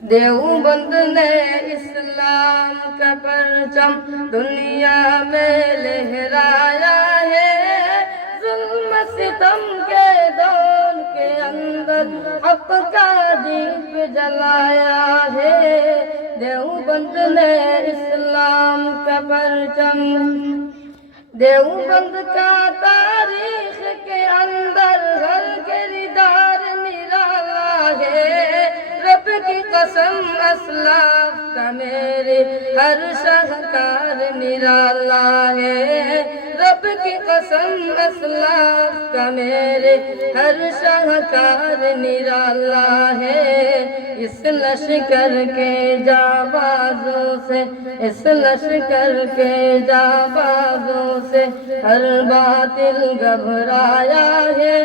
دیوبند نے اسلام کا پرچم دنیا میں لہرایا ہے، ظلم ستم کے دور کے اندر حق کا دیپ جلایا ہے۔ دیوبند نے اسلام کا پرچم، دیوبند کا تاریخ کے اندر ہر کردار نرالا ہے، رب کی قسم اسلاف کا میرے ہر شاہکار نرالا ہے، رب کی قسم اسلاف کا میرے ہر شاہکار نرالا ہے۔ اس لشکر کے جانبازوں سے، اس لشکر کے جانبازوں سے ہر باطل گھبرایا ہے،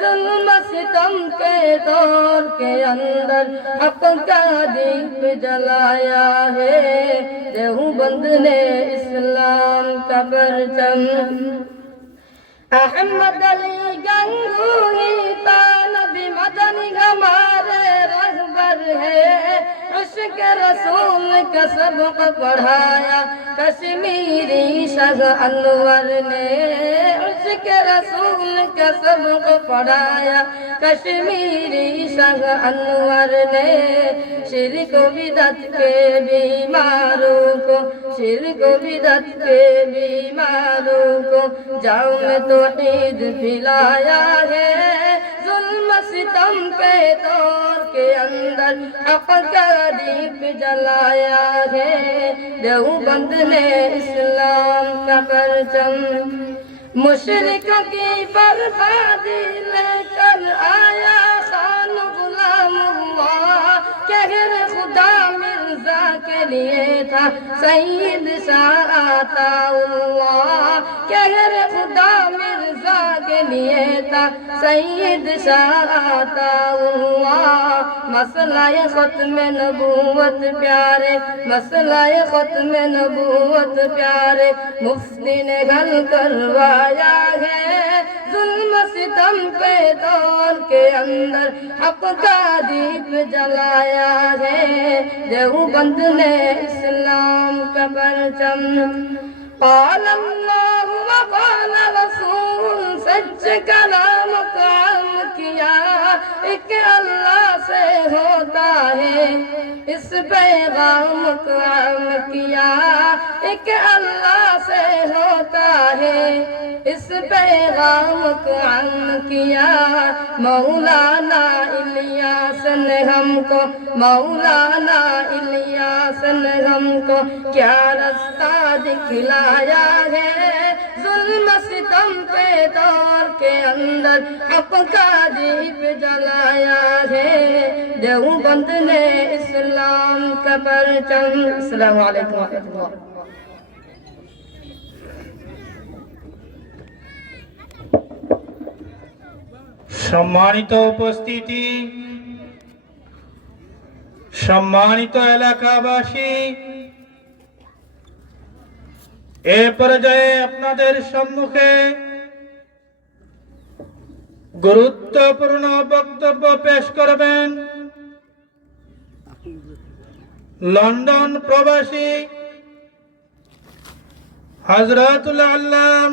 ظلم ستم کے دور کے اندر حق کا دیپ جلایا ہے۔ دیوبند نے اسلام کا پرچم، احمد علی گنگوہی طالب مدنی ہمارے رہبر ہے، عشق رسول کا سبق پڑھایا کشمیری شاہ انور نے، عشق رسول کا سبق پڑھایا کشمیری شاہ انور نے، شرک و بدعت کے بیماروں کو، شرک و بدعت کے بیماروں کو جام توحید پلایا ہے، ظلم ستم کے دور کے اندر حق کا دیپ جلایا ہے۔ دیوبند نے اسلام کا پرچم، مشرک کی بربادی لے کر آیا خان غلام اللہ، کہر خدا مرزا کے لیے تھا سید شاہ عطا اللہ، کہر خدا مرزا کے لیے تھا سید شاہ عطا اللہ۔ مسئلہ ختم نبوت پیارے، مسئلہ ختم نبوت پیارے مفتی نے حل کروایا ہے، ظلم ستم کے دور کے اندر حق کا دیپ جلایا ہے۔ دیوبند نے اسلام کا پرچم، قال اللہ وقال رسول، سچ کلام کام کیا، ایک اللہ سے ہوتا ہے، اس پیغام کو عام کیا، ایک اللہ سے ہوتا ہے، اس پیغام کو عام کیا۔ مولانا الیاس نے ہم کو، مولانا الیاس نے ہم کو کیا رستہ دکھلایا ہے، ظلم ستم کے دور کے اندر حق کا دیپ جلایا ہے۔ دیوبند نے اسلام کا پرچم۔ السلام علیکم ورحمۃ اللہ۔ সম্মানিত উপস্থিতি, সম্মানিত এলাকাবাসী, এ পর্যায়ে আপনাদের সম্মুখে গুরুত্বপূর্ণ বক্তব্য পেশ করবেন লন্ডন প্রবাসী হযরতুল আল্লাম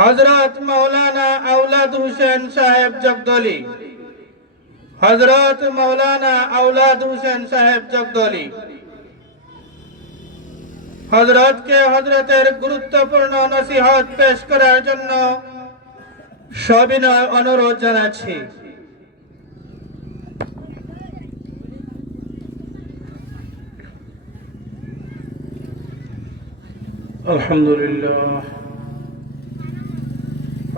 হযরত মাওলানা আওলাদ হোসেন সাহেব জগদলি, হযরত মাওলানা আওলাদ হোসেন সাহেব জগদলি। হযরতকে হযরতের গুরুত্বপূর্ণ নসিহত পেশ করার জন্য সবিনয় অনুরোধ জানাচ্ছি। আলহামদুলিল্লাহ,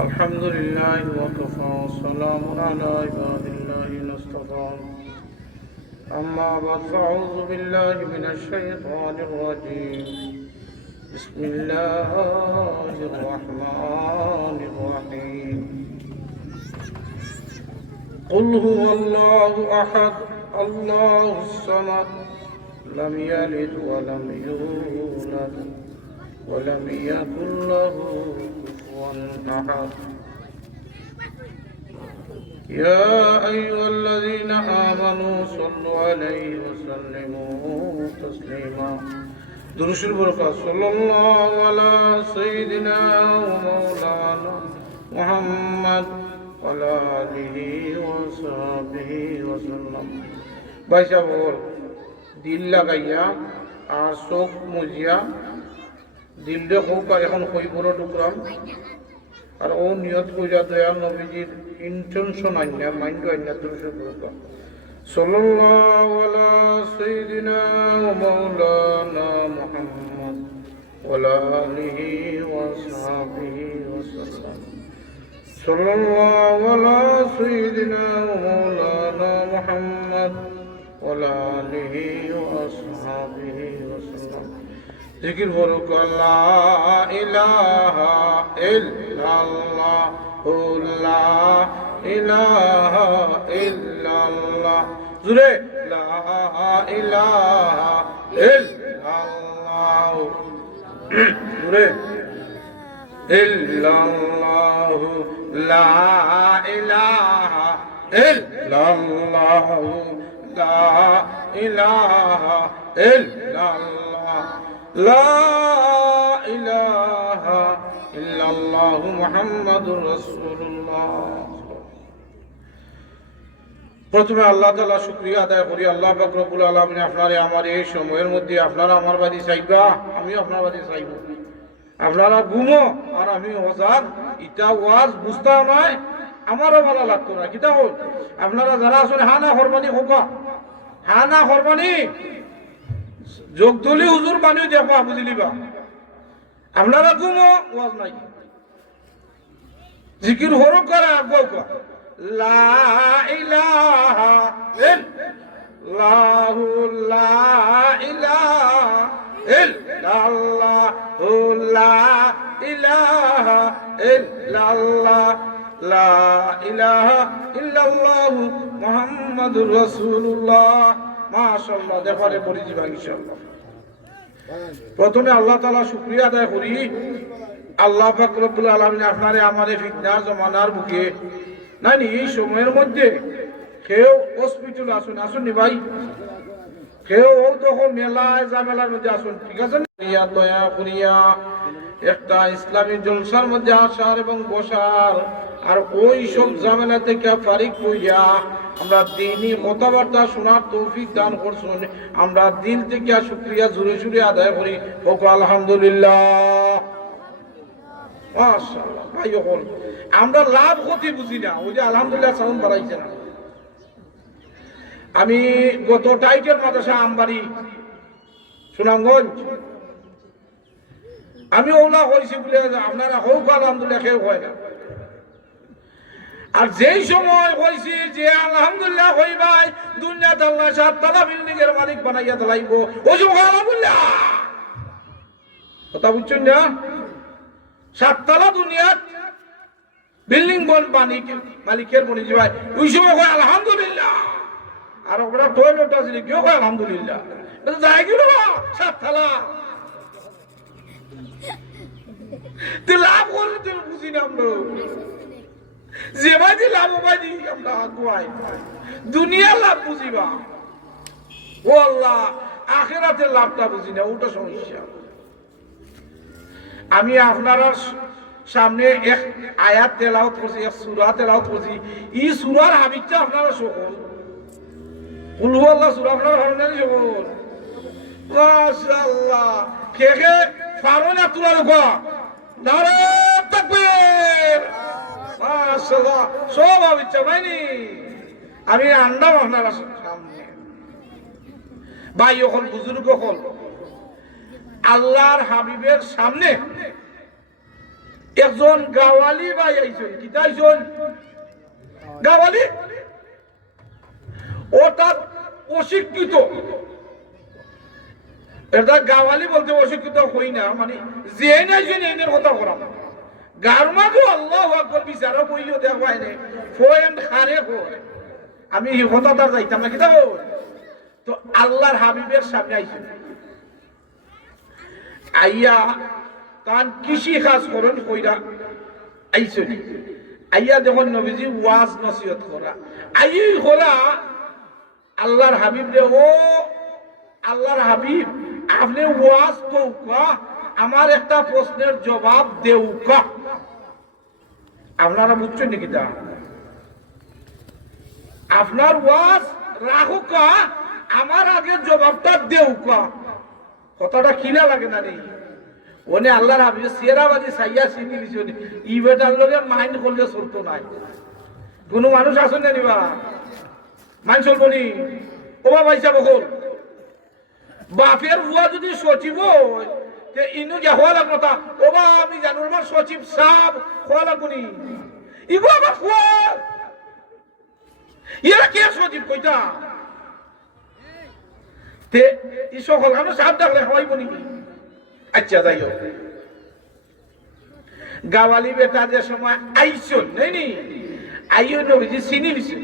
আলহামদুলিল্লাহ ওয়াকাফা ওয়াসসালামু আলা ইবাদিল্লাহিল মুস্তাফা। أما بعد فأعوذ بالله من الشيطان الرجيم، بسم الله الرحمن الرحيم، قل هو الله أحد الله الصمد لم يلد ولم يولد ولم يكن له كفوا أحد۔ يا أيها الذين آمنوا صلوا عليه وسلموا تسليما درش البركة صلى الله على سيدنا ومولانا محمد وعلى آله وصحبه وسلم বাইশা বল দিল লাগাইয়া আর চোখ মুজিয়া দিলটা হোক আর এখন হইপুর টুকরাম আর ও নিয়ত কইরা দয়াল নবীজির ইন্টেনশন আইনা মাইন্ড আইনা দুরুদ পড়বা সাল্লাল্লাহু আলা সাইয়্যিদিনা ওয়া মাওলানা মুহাম্মদ ওয়া আলা আলিহি ওয়া সাহবিহি ওয়া সাল্লাম সাল্লাল্লাহু আলা সাইয়্যিদিনা ওয়া মাওলানা মুহাম্মদ ওয়া আলা আলিহি ওয়া সাহবিহি ওয়া সাল্লাম জিকির করুক লা ইলাহা ইল্লাল্লাহ লা ইলাহা ইল্লাল্লাহ জুরে লা ইলাহা ইল্লাল্লাহ জুরে ইল্লাল্লাহ লা ইলাহা ইল্লাল্লাহ লা ইলাহা ইল্লাল্লাহ لا إله إلا الله محمد رسول الله প্রথমে আল্লাহ তাআলা শুকরিয়া আদায় করি আল্লাহ পাক রব্বুল আলামিন আপনারে আমার এই সময়ের মধ্যে আপনারা আমার বাড়ি চাইবা আমি আপনার বাড়ি চাইব আপনারা ঘুমো আর আমি ওয়াজ ইটা ওয়াজ বুঝতা নাই আমারও ভালো লাগতো না কিটা হল আপনারা যারা আছেন হানা কুরবানি হোকা হানা কুরবানি যোগদলি হুজুর বানিয়ে দেখো বুঝলিবা আপনারা ঘুমো ওয়াজ নাই জিকির হরো করে আগবাও কা লা ইলাহা ইল্লাল্লাহ লা ইলাহা ইল্লাল্লাহ লা ইলাহা ইল্লাল্লাহ লা ইলাহা ইল্লাল্লাহ মুহাম্মাদুর রাসূলুল্লাহ মাশাআল্লাহ দেখারে পরিচিত ইনশাআল্লাহ প্রথমে আল্লাহ তাআলা শুকরিয়া আদায় করি আল্লাহ পাক রব্বুল আলামিন আপনারে আমারে ফিতনার জমানার বুকে নানি এই সময়ের মধ্যে কেউ হসপিটাল আসুন নি ভাই কেউ তখন মেলায় জামেলার মধ্যে আসুন ঠিক আছে না দয়া করিয়া একটা ইসলামী জলসার মধ্যে আসার এবং বসার আর ওই সব ঝামেলা থেকে ফারিক হইয়া আমরা দ্বীনি কথাবার্তা শোনার তৌফিক দান করছেন আমরা দিল থেকে শুকরিয়া জোরে জোরে আদায় করি ওকে আলহামদুলিল্লাহ মাশাআল্লাহ ভাই হল আমরা লাভ ক্ষতি বুঝি না ওই যে আলহামদুলিল্লাহ সাউন্ড বাড়াইছে না আমি গত টাইটেল মাদ্রাসা আমবাড়ি সুনামগঞ্জ আমি ওলা হয়েছি বলে আপনারা হোক আলহামদুলিল্লাহ কেউ হয় না আর যেই সময় হয়েছি যে আলহামদুলিল্লাহ হই ভাই দুনিয়া তাল্লা সাততলা বিল্ডিং এর মালিক বানাইয়া তোলাইব ওই সময় আলহামদুলিল্লাহ কথা বুঝছেন না সাততলা দুনিয়াত বিল্ডিং বন মালিকের বনি যে ভাই ওই সময় হয় আলহামদুলিল্লাহ আর ওরা টয়লেট আছে কেউ হয় আলহামদুলিল্লাহ যাই গেল সাততলা তুই লাভ করলে তুই বুঝি না আমরা যে বাদি লাভ বাদি আমরা আগুয়াই দুনিয়া লাভ বুঝিবা ও আল্লাহ আখিরাতের লাভটা বুঝি না ওটা সমস্যা আমি আপনারা সামনে এক আয়াত তেলাওয়াত করছি এক সূরা তেলাওয়াত করছি এই সূরার হাবিবটা আপনারা সকল কুল হুয়াল্লাহ সূরা আপনারা ভালো সকল মাশাআল্লাহ কে কে পারো না তোলা লোকা নারে তাকবীর মাশাআল্লাহ সব ইচ্ছা মাইনি আমি আন্ডা আপনার সামনে ভাই হল বুজুর্গ হল আল্লাহর হাবিবের সামনে একজন গাওয়ালি ভাই আইছেন কি তাইছেন গাওয়ালি ওটা অশিক্ষিত এটা গাওয়ালি বলতে অশিক্ষিত হই না মানে যে নাই যে এদের কথা করা গারমাজু আল্লাহু আকবার বিচারা কইও দেখবাই নে ফয়েন খারে হয় আমি এই কথাটা যাইতাম না কিটা তো আল্লাহর হাবিবের সামনে আইছেন আইয়া তান কৃষি কাজ করেন কইরা আইছেন আইয়া যখন নবীজি ওয়াজ নসিহত করা আই করা আল্লাহর হাবিব রে, ও আল্লাহর হাবিব আপনি ওয়াজ কৌকা, আমার একটা প্রশ্নের জবাব দেউকা। আপনারা বুঝছেন নাকি? তা আপনার ওয়াজ রাখুকা, আমার আগে জবাবটা দেউকা। কথাটা কিনা লাগে না রে? ওনে আল্লাহর হাবিব সিরাবাদি সাইয়া চিনি দিছেন, ই বেটার লগে মাইন্ড করলে চলতো নাই। কোনো মানুষ আসেন না নিবা মাইন্ড চলবো নি? ও বাবা হিসাব হল বাপের বুয়া যদি সচিব ইনু যা হওয়া লাগলো তা, ও বা আমি জানো আমার সচিব সাহেব হওয়া লাগবো নি? ইগো আবার খোয়া ইরা কে সচিব কইতা তে ই সকল আমরা সাহেব ডাকলে হওয়াইব নি? আচ্ছা যাই হোক, গাওয়ালি বেটা যে সময় আইসন নেই আইও নবীজি চিনি দিছে,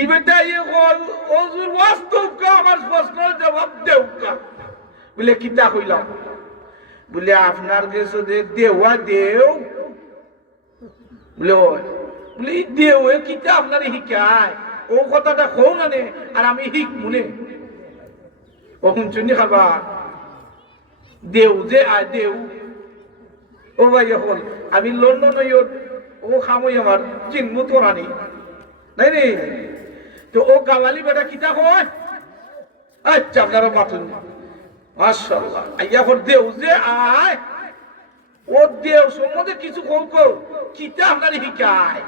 ই বেটা ইয়ে হল ওজুর বাস্তব আমার প্রশ্নের জবাব দেউকা। বলে কিতা কইলাম? বলে আপনার কাছে দেওয়া দেও। বলে বলে দেও কিতা আপনার শিকায়, ও কথাটা কও না নে আর আমি শিখ মনে ও শুনছুনি খাবা দেও যে আয় দেও। ও ভাই হল আমি লন্ডন ও খামই আমার চিনমু তোরানি নাই রে। তো ও গাওয়ালি বেটা কিতা কয়? আচ্ছা আপনারা বাতুন মাশাআল্লাহ আইয়া হল দেও যে আয়, ও দেও সম্বন্ধে কিছু কও কিতা আপনার শিকায়।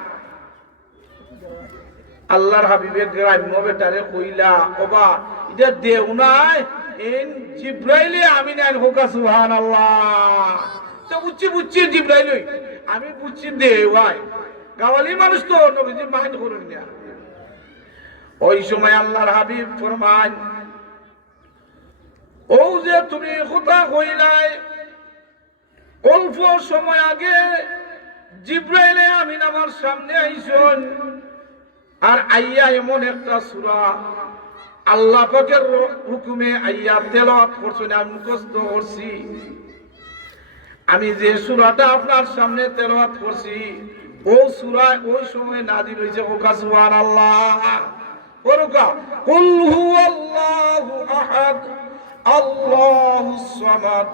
আল্লাহর হাবিবের গ্রাম্য বেটারে কইলা, ওবা এটা দেও নাই এন জিব্রাইলে আমি নাই হোকা সুবহানাল্লাহ। তো বুঝছি জিব্রাইল আমি বুঝছি দেওয়াই, গাওয়ালি মানুষ তো নবীজি মাইন্ড করুন না। ওই সময় আল্লাহর হাবিব ফরমান, ও যে তুমি কথা কইলাই অল্প সময় আগে জিব্রাইলে আমিন আমার সামনে আইসন, আর আইয়া এমন একটা সূরা আল্লাহ পাকের হুকুমে আইয়া তেলাওয়াত করছেন, আমি মুখস্থ করছি। আমি যে সূরাটা আপনার সামনে তেলাওয়াত করছি ও সূরা ওই সময় নাযিল হইছে। ওকা সুবহানাল্লাহ ওরকা কুল হুয়াল্লাহু আহাদ আল্লাহুস সামাদ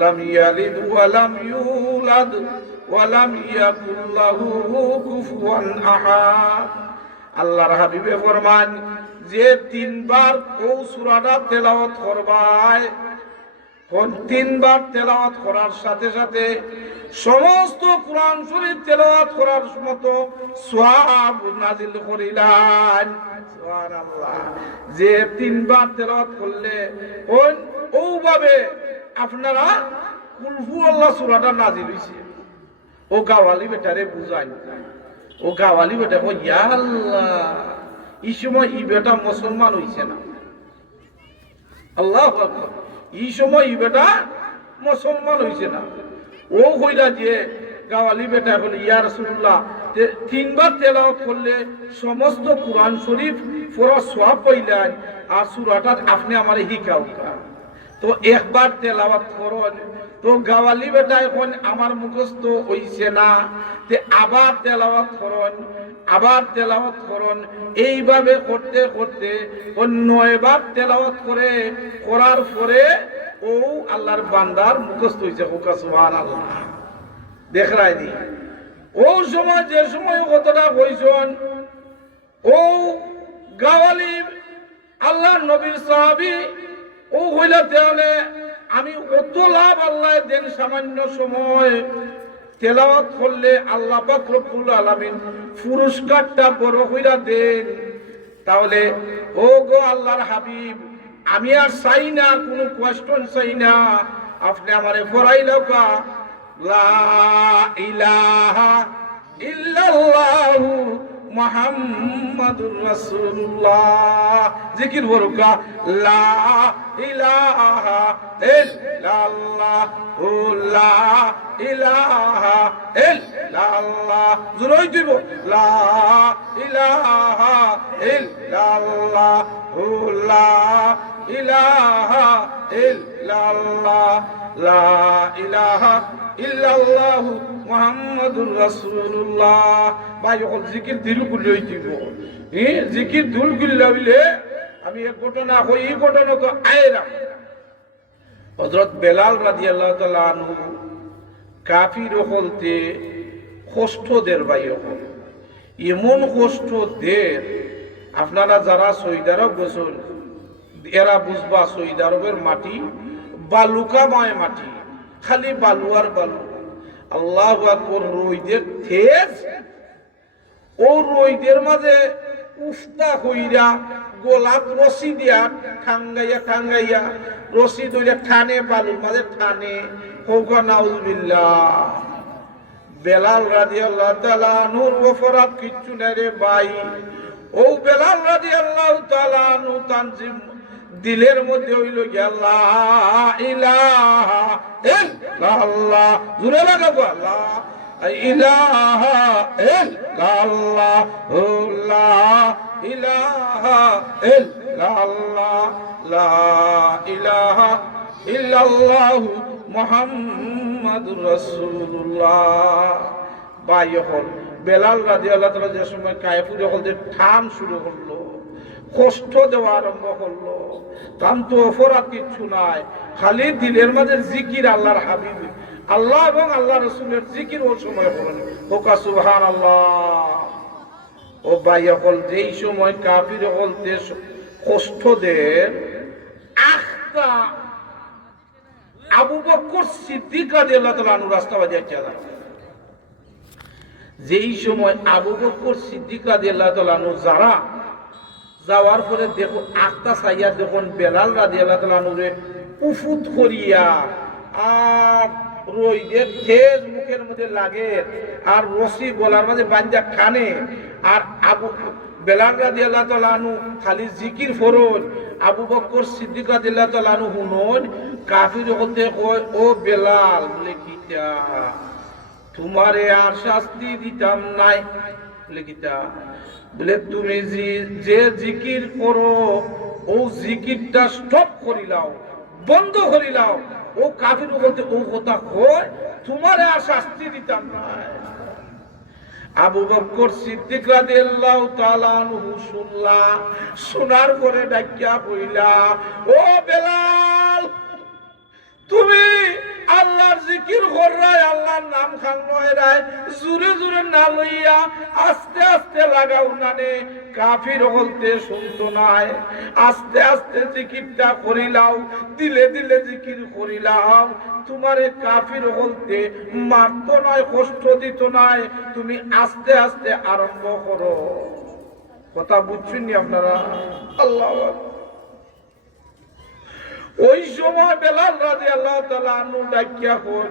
লাম ইয়ালিদ ওয়া লাম ইউলাদ ওয়া লাম ইয়াকুল লাহু কুফুয়ান আহাদ। আল্লাহর হাবিবে ফরমান, যে তিনবার ও সূরাটা তেলাওয়াত করবায়, কোন তিনবার তেলাওয়াত করার সাথে সাথে সমস্ত কোরআন শরীফ তেলাওয়াত করার মতো সওয়াব নাজিল করিলেন। সুবহানাল্লাহ। যে তিনবার তেলাওয়াত করলে কোন ওভাবে আপনারা কুল হুয়াল্লাহ সূরাটা নাজিল হইছে। ও গাওয়ালি বেটারে বুঝাই, ও গাওয়ালি বেটা কই ইয়া আল্লাহ এই সময় ই বেটা মুসলমান হইছে না। আল্লাহু আকবার, এই সময় ই বেটা মুসলমান হইছে না। ও কইলা যে গাওয়ালি বেটা বলে ইয়া রাসূলুল্লাহ যে তিনবার তেলাওয়াত করলে সমস্ত কোরআন শরীফ পুরো সওয়াব পাইলেন, আর সূরাটা আপনি আমারে শিখাও। তো একবার তেলাওয়াত করুন। তো গাওয়ালি বেটা এখন আমার মুখস্থ হইছে না, তে আবার তেলাওয়াত করুন, আবার তেলাওয়াত করুন। এইভাবে করতে করতে 9বার তেলাওয়াত করার পরে ও আল্লাহর বান্দার মুখস্থ হইছে। ওকা সুবহানাল্লাহ। দেখ রাইনি ও সময় যে সময় কতটা কইছেন, ও গাওয়ালি আল্লাহর নবীর সাহাবী ও হইলা তাহলে আমি অত লাভ আল্লাহ দেন সামান্য সময় তেলাওয়াত করলে আল্লাহ পাক রব্বুল আলামিন পুরস্কারটা বড় হইলা দেন। তাহলে ও গো আল্লাহর হাবিব, আমি আর চাই না, কোনো কোয়েশ্চন চাই না, আপনি আমারে পড়াইলেও কা লা ইলাহা ইল্লাল্লাহু মুহাম্মাদুর রাসূলুল্লাহ। জিকির বরকা লা ইলাহা ইল্লাল্লাহু লা ইলাহা ইল্লাল্লাহ। জোরে দিব লা ইলাহা ইল্লাল্লাহু লা ইলাহা ইল্লাল্লাহ লা ইলাহা ইল্লাল্লাহু মুহাম্মাদুর রাসূলুল্লাহ। ভাই যখন জিকির দিল গুলি হইতিব, জিকির দুল গুলি হইলে আমি এক ঘটনা হই, এই ঘটনা তো আয়রা হযরত বেলাল রাদিয়াল্লাহু তাআলা আনহু কাফির হলতে কষ্টদের ভাই হল, এমন কষ্টদের আপনারা যারা সৌদি আরব গেছেন এরা বুঝবা সৌদি আরবের মাটি বালুকাময় মাটি, খালি বালু আর বালু। আল্লাহু আকবার। রইদের তেজ, ও রইদের মাঝে উফতা হইরা গোলাপ রশি দিয়া ঠাঙ্গাইয়া ঠাঙ্গাইয়া রশি ধরে ঠানে, বালুর মাঝে ঠানে। হোক নাউজুবিল্লাহ। বেলাল রাদিয়াল্লাহু তাআলা আনহুর অপরাধ কিচ্ছু নাই রে ভাই। ও বেলাল রাদিয়াল্লাহু তাআলা আনহু তানজিম দিলের মধ্যে হইল লা ইলাহা ইল্লাল্লাহ, জোরে লাগাবো লা ইলাহা ইল্লাল্লাহ, লা ইলাহা ইল্লাল্লাহ, লা ইলাহা ইল্লাল্লাহ মুহাম্মাদুর রাসূলুল্লাহ। ভাই হল বেলাল রাদিয়াল্লাহু তাআলা যে সময় কায়ফুর হল যে ঠান শুরু করলো, কষ্ট দেওয়া আরম্ভ করলো, তার তো অপরাধ কিচ্ছু নাই, খালি দিলের মাঝে জিকির আল্লাহর হাবিব আল্লাহ এবং আল্লাহ রসুলের জিকির ও সময় করেন। হোকা সুবহানাল্লাহ। ও ভাই হল যেই সময় কাফির হলতে কষ্টদের আখতা আবু বকর সিদ্দিক রাদিয়াল্লাহু তাআলা আনহু রাস্তাবাদী আচ্ছা, যেই সময় আবু বকর সিদ্দিক রাদিয়াল্লাহু তাআলা আনহু যারা যাওয়ার পরে দেখো আখতা সাইয়া যখন বেলাল রাদিয়াল্লাহু তাআলা আনহুরে উফুত করিয়া আর রইদের তেজ মুখের মধ্যে লাগে আর রশি গলার মাঝে বাঁধা টানে, আর আবু বেলাল রাদিয়াল্লাহু তাআলা আনহু খালি জিকির ফরজ, আবু বকর সিদ্দিক রাদিয়াল্লাহু তাআলা আনহু হুনন কাফির হতে কয় ও বেলাল বলে কিটা তোমারে আর শাস্তি দিতাম নাই, বলে কিটা বলে তুমি যে জিকির করো ও জিকিরটা স্টপ করিলাও, বন্ধ করিলাও। ও কাফির বলতে ও কথা কয় তোমারে আর শাস্তি দিতাম নাই। আবু বকর সিদ্দিক রাদিয়াল্লাহু তাআলা আনহু শুনলা, শোনার পরে ডাকিয়া কইলা ও বেলাল তুমি আল্লাহর জিকির কররাই, আল্লাহর নাম খান নয়রাই, জোরে জোরে না লইয়া আস্তে আস্তে লাগাও নানে, কাফির হলতে শুনতো নাই, আস্তে আস্তে জিকিরটা করিলাও, দিলে দিলে জিকির করিলাও, তোমারে কাফির হলতে মারতো নয়, কষ্ট দিত নাই, তুমি আস্তে আস্তে আরম্ভ করো। কথা বুঝছেন আপনারা? আল্লাহু আকবার। ওই সময় বেলাল রাদিয়াল্লাহু তাআলা আনহু ডাকিয়া কই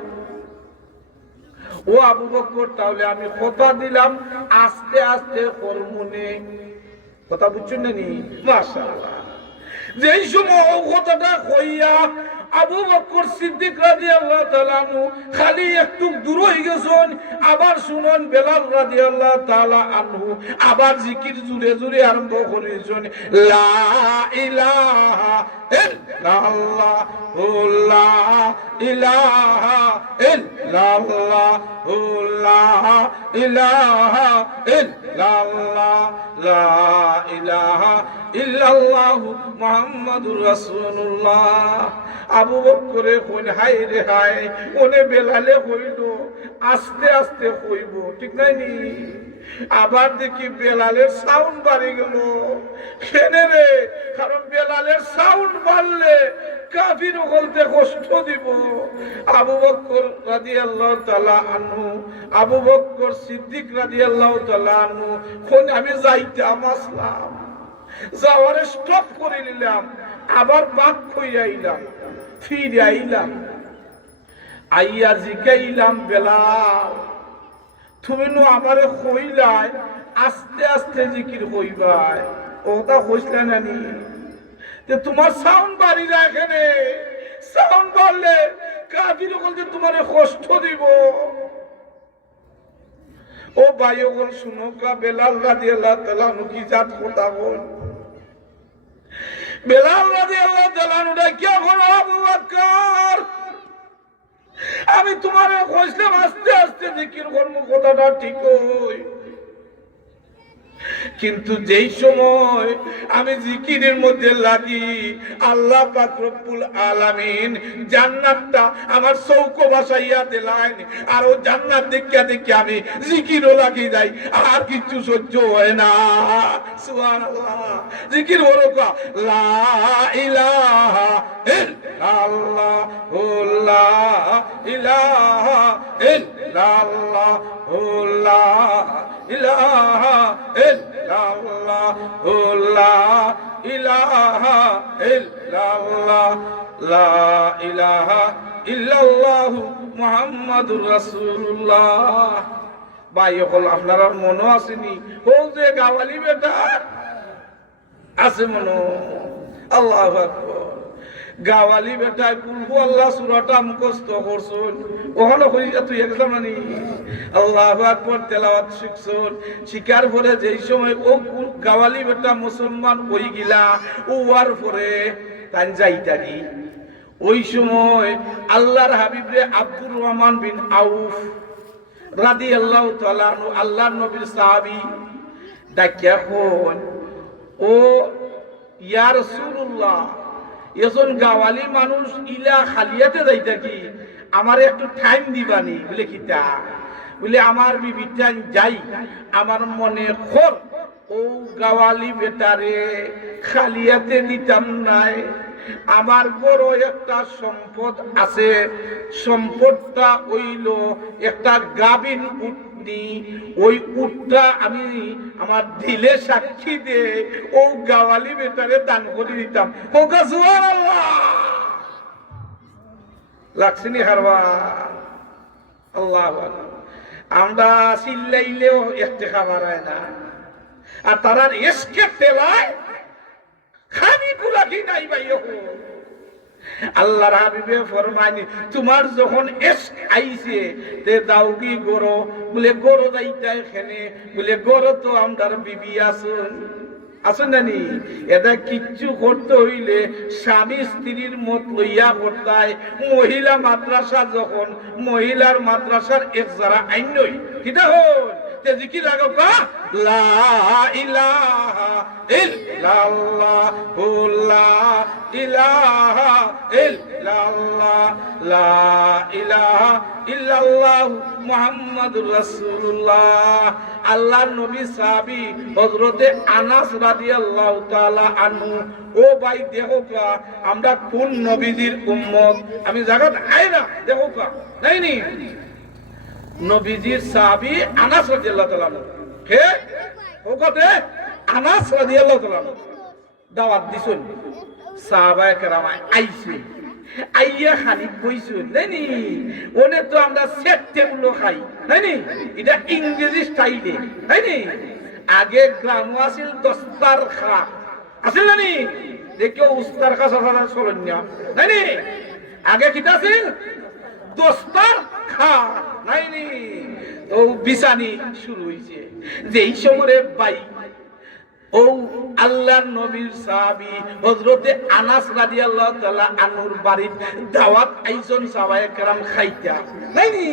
ও আবু বকর তাহলে আমি কথা দিলাম আস্তে আস্তে করমুনে। কথা বুঝছেন না নি? মাশাআল্লাহ। যেই সময় ও কথাটা কইয়া আবু বকর সিদ্দিক রাদিয়াল্লাহু তাআলা আনহু খালি একটু দূর হয়ে গেছেন, আবার শুনুন বেলাল রাদিয়াল্লাহু তাআলা আনহু আবার জিকির জুড়ে জুড়ে আরম্ভ করেছেন লা ইলাহা ইল্লাল্লাহ, লা ইলাহা ইল্লাল্লাহ, লা ইলাহা ইল্লাল্লাহ, লা ইলাহা ইল্লাল্লাহ মুহাম্মাদুর রাসূলুল্লাহ। আবু বকরে কইন হাই রে হাই, ওনে বেলালে কইল আস্তে আস্তে কইব, ঠিক নাই নি? আবার দেখি বেলালের সাউন্ড বাড়ি গেল। কেন রে? কারণ বেলালের সাউন্ড বাড়লে কাফির বলতে কষ্ট দিব। আবু বকর রাদিয়াল্লাহু তাআলা আনহু, আবু বকর সিদ্দিক রাদিয়াল্লাহু তাআলা আনহু কোন আমি যাইতাম আসলাম, যাওয়ারে স্টপ করে নিলাম, আবার বাক কইরা আইলাম, ফিরে আইলাম, আইয়া জিগাইলাম বেলাল তুমি নো আমারে কইলাই আস্তে আস্তে জিকির কইবাই, ওটা কইছলা না নি? তে তোমার সাউন্ড বাড়ি না, এখানে সাউন্ড বাড়লে কাফির বলতে তোমারে কষ্ট দিব। ও ভাই ওগল শুনো কা বেলাল রাদিয়াল্লাহু তাআলা আনহু কি জাত কথা বল। বেলাল রাদিয়াল্লাহু তাআলা আনহু ডাকিয়া বলো আবু বকর আমি তোমারে কইছিলাম আস্তে আস্তে জিকির কর্ম, কথাটা ঠিক হই, কিন্তু যেই সময় আমি জিকিরের মধ্যে লাগি আল্লাহ পাক রব্বুল আলামিন জান্নাতটা আমার চৌকো বাসাইয়া দিলেন। আর ও জান্নাত দেখিয়া দেখিয়া আমি জিকিরও লাগি যাই, আর কিছু সহ্য হয় না। সুবহানাল্লাহ, জিকির বলো কা লা ইলাহা ইল্লাল্লাহ লা ইলাহা ইল্লাল্লাহ লা ইলাহা ইল্লাল্লাহ লা ইলাহা ইল্লাল্লাহ লা ইলাহা ইল্লাল্লাহ মুহাম্মাদুর রাসূলুল্লাহ। ভাই হল আপনারা মনে আসেনি ও যে গাওয়ালি বেটা আছে মনো? আল্লাহু আকবার। গাওয়ালি বেটায় কুলহু আল্লাহ সূরাটা মুখস্থ করছুন, ওখানে কইয়া তুই একদম নানি আল্লাহু আকবার তেলাওয়াত শিখছুন। শিকার পরে যেই সময় ও গাওয়ালি বেটা মুসলমান হই গিলা, ওয়ার পরে তান যাইতারি ওই সময় আল্লাহর হাবিব রে আব্দুর রহমান বিন আউফ রাদিয়াল্লাহু তাআলা আনহু, আল্লাহর নবীর সাহাবী, ডাকিয়া কোন ও ইয়া রাসূলুল্লাহ, এজন গাওয়ালি মানুষ ইলা খালিয়াতে যাইতা কি, আমার একটু টাইম দিবানি? বলে কিতা? বলে আমার বিবিটা যাই, আমার মনে খোর ও গাওয়ালি বেটারে খালিয়াতে দিতাম নাই। আমার বড় একটা সম্পদ আছে, সম্পদটা হইল একটা গাবিন উটনি। ওই উটটা আমি আমার দিলে সাক্ষী দে ও গাওয়ালি বেটারে দান করে দিতাম। সুবহানাল্লাহ, লাগছিনি হারবা? আল্লাহু আকবার। আমরা চিল্লাইলেও একটা খাবার হয় না, আর তারা এসকে তেলায় খানি পুরাকি নাই ভাই। আল্লাহর হাবিবে ফরমায়নি তোমার যখন এসক আইছে তে দাও কি গরো? বলে গরো যাইতা এখানে, বলে গরো তো আমরার বিবি আসুন আসুন জানি। এটা কিচ্ছু করতে হইলে স্বামী স্ত্রীর মত লইয়া করতায়। মহিলা মাদ্রাসা যখন মহিলার মাদ্রাসার এক যারা আইনই কিটা হল তে জিকির লাগো কা লা ইলাহা ইল্লাল্লাহ লা ইলাহা ইল্লাল্লাহ লা ইলাহা ইল্লাল্লাহ মুহাম্মাদুর রাসূলুল্লাহ। আল্লাহর নবী সাহাবী হযরতে আনাস রাদিয়াল্লাহু তাআলা আনহু, ও ভাই দেখো কা আমরা কোন নবীজির উম্মত। আমি জায়গাত আই না দেখো কা নাই নি নবীজির সাহাবী আনাস রাদিয়াল্লাহু তাআলা আনহু, কে ওকতে আনাস রাদিয়াল্লাহু তাআলা আনহু দাওয়াত দিছেন। সাহাবায়ে কেরাম আইছে, আইয়া খানি কইছেন নাইনি ওনে তো আমরা সেট টেবিল খাই নাইনি, এটা ইংরেজি স্টাইলে নাইনি। আগে গ্রাম আছিল দস্তার খা আছিল নানি, দেখো উস্তার খা সারা চলেন না নাইনি। আগে কিটা আছিল দস্তার খা নাইনি। ও বিছানি শুরু হইছে যেই সমরে ভাই ও আল্লাহর নবীর সাহাবী হযরতে আনাস রাদিয়াল্লাহু তাআলা আনহুর বাড়ির দাওয়াত আইজন সাহাবায়ে কেরাম খাইতা নাইনি।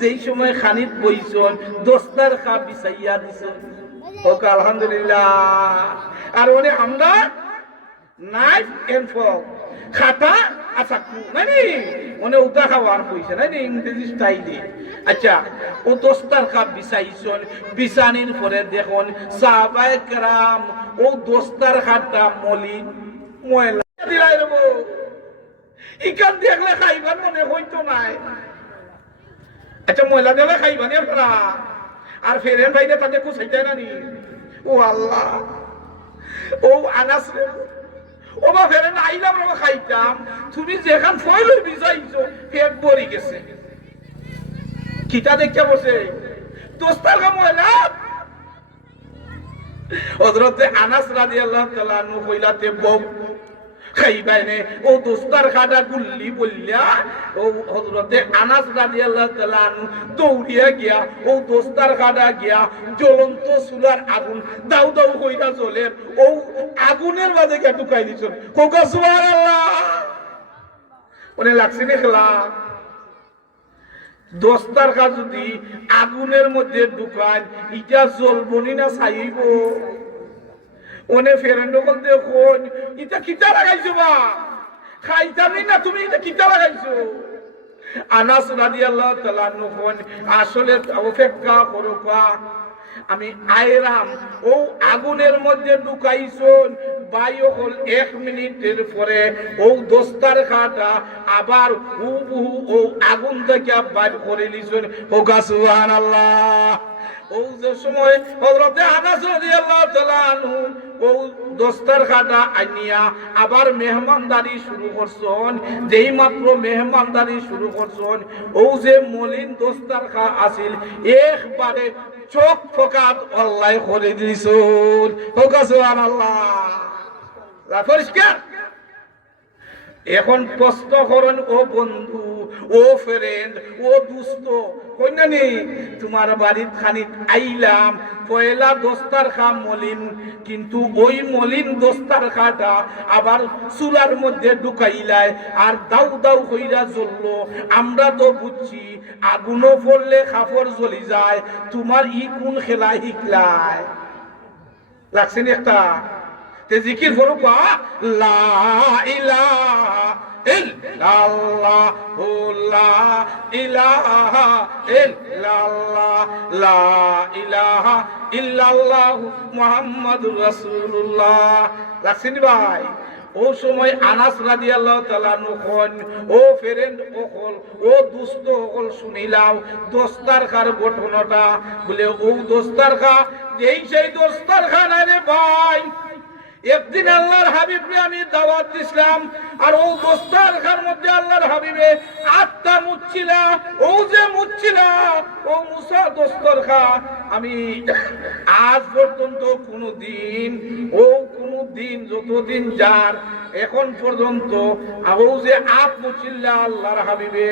যেই সময় খানিত বইছন দস্তার খা বিছাইয়া দিছেন। ওকে আলহামদুলিল্লাহ। আর ওনে আমরা নাইফ এন্ড ফর্ক খাতা আচাকু নাইনি ওনে উতা খাওয়ার কইছে নাইনি ইংরেজি স্টাইলে। আচ্ছা ও দস্তার খা বিছাইছন, বিছানির পরে দেখুন সাহাবায়ে কেরাম ও দস্তার খাটা মলিন ময়লা দিলাই রব, ইকান দেখলে খাইবার মনে হইতো নাই। আচ্ছা ময়লা দিলে খাইবানি আপনারা? আর ফেরেন ভাইরে তাকে কুছাইতে নানি। ও আল্লাহ, ও আনাস ও বা ফেরেন আইলাম আমরা খাইতাম, তুমি যেখান ফয়লই বিছাইছো পেট ভরি গেছে। কিতা দেখে বসে দোস্তার কা ময়লা। হযরতে আনাস রাদিয়াল্লাহু তাআলা আনহু কইলাতে বউ খাইবাইনে ও দোস্তার খাটা গুল্লি বললা। ও হযরতে আনাস রাদিয়াল্লাহু তাআলা আনহু দৌড়িয়া গিয়া ও দোস্তার খাটা গিয়া জ্বলন্ত চুলার আগুন দাউ দাউ কইরা জ্বলে ও আগুনের মাঝে গিয়া ঢুকাই দিছেন। কোকা সুবহানাল্লাহ। ওনে লাগছে নি খেলা দস্তারখা যদি আগুনের মধ্যে ঢুকায় ইটা জ্বলবনি না ছাইব ওনে ফেরেন্ড বলতে দেখুন ইটা কিতা লাগাইছো বা খাইতামই না তুমি এটা কিতা লাগাইছো আনাস রাদিয়াল্লাহু তাআলা আনহু আসলে অপেক্ষা করো আমি আইরাম ও আগুনের মধ্যে ঢুকাইছন বায়ু হল 1 মিনিটের পরে ও দস্তার খাটা আবার হুবহু ও আগুন থেকে বাইর করে লিছন ও সুবহানাল্লাহ ও যে সময় হযরত আনাস রাদিয়াল্লাহু তাআলা আনহু ও দস্তার খাটা আনিয়া আবার মেহমানদারি শুরু করছন যেই মাত্র মেহমানদারি শুরু করছন ও যে মলিন দস্তার খা আছিল একবারে চোখ ফোকাত আল্লাহ করে দিছুন সুবহানাল্লাহ পরিষ্কার এখন প্রশ্ন করেন ও বন্ধু ও ফ্রেন্ড ও দুস্ত কইনা নি তোমার বাড়ির খানিক আইলাম পয়লা দস্তার খা মলিন কিন্তু ওই মলিন দস্তার খাটা আবার চুলার মধ্যে ঢুকাইলাই আর দাউ দাউ কইরা জ্বললো আমরা তো বুঝছি আগুনও পড়লে কাপড় জ্বলি যায় তোমার ই কোন খেলা শিখলায় লাগছে নি একটা তে জিকির করো লা ইলাহা ইল্লাল্লাহু লা ইলাহা ইল্লাল্লাহ লা ইলাহা ইল্লাল্লাহু মুহাম্মাদুর রাসূলুল্লাহ লাগছেন ভাই ও সময় আনাস রাদিয়াল্লাহু তাআলা আনহু ও ফ্রেন্ড ওকল ও দুস্ত ওকল শুনিলাও দস্তারখার ঘটনাটা বলে ও দস্তারখা যেই সেই দস্তারখানা রে ভাই একদিন আল্লাহর হাবিবকে আমি দাওয়াত দিছিলাম আর ও দস্তারখার মধ্যে আল্লাহর হাবিবে আত্মা মুচ্ছিলা ও যে মুচ্ছিলা ও মুসা দস্তারখা আমি আজ পর্যন্ত কোনদিন যতদিন যার এখন পর্যন্ত ও যে আপ মুচ্ছিলা আল্লাহর হাবিবে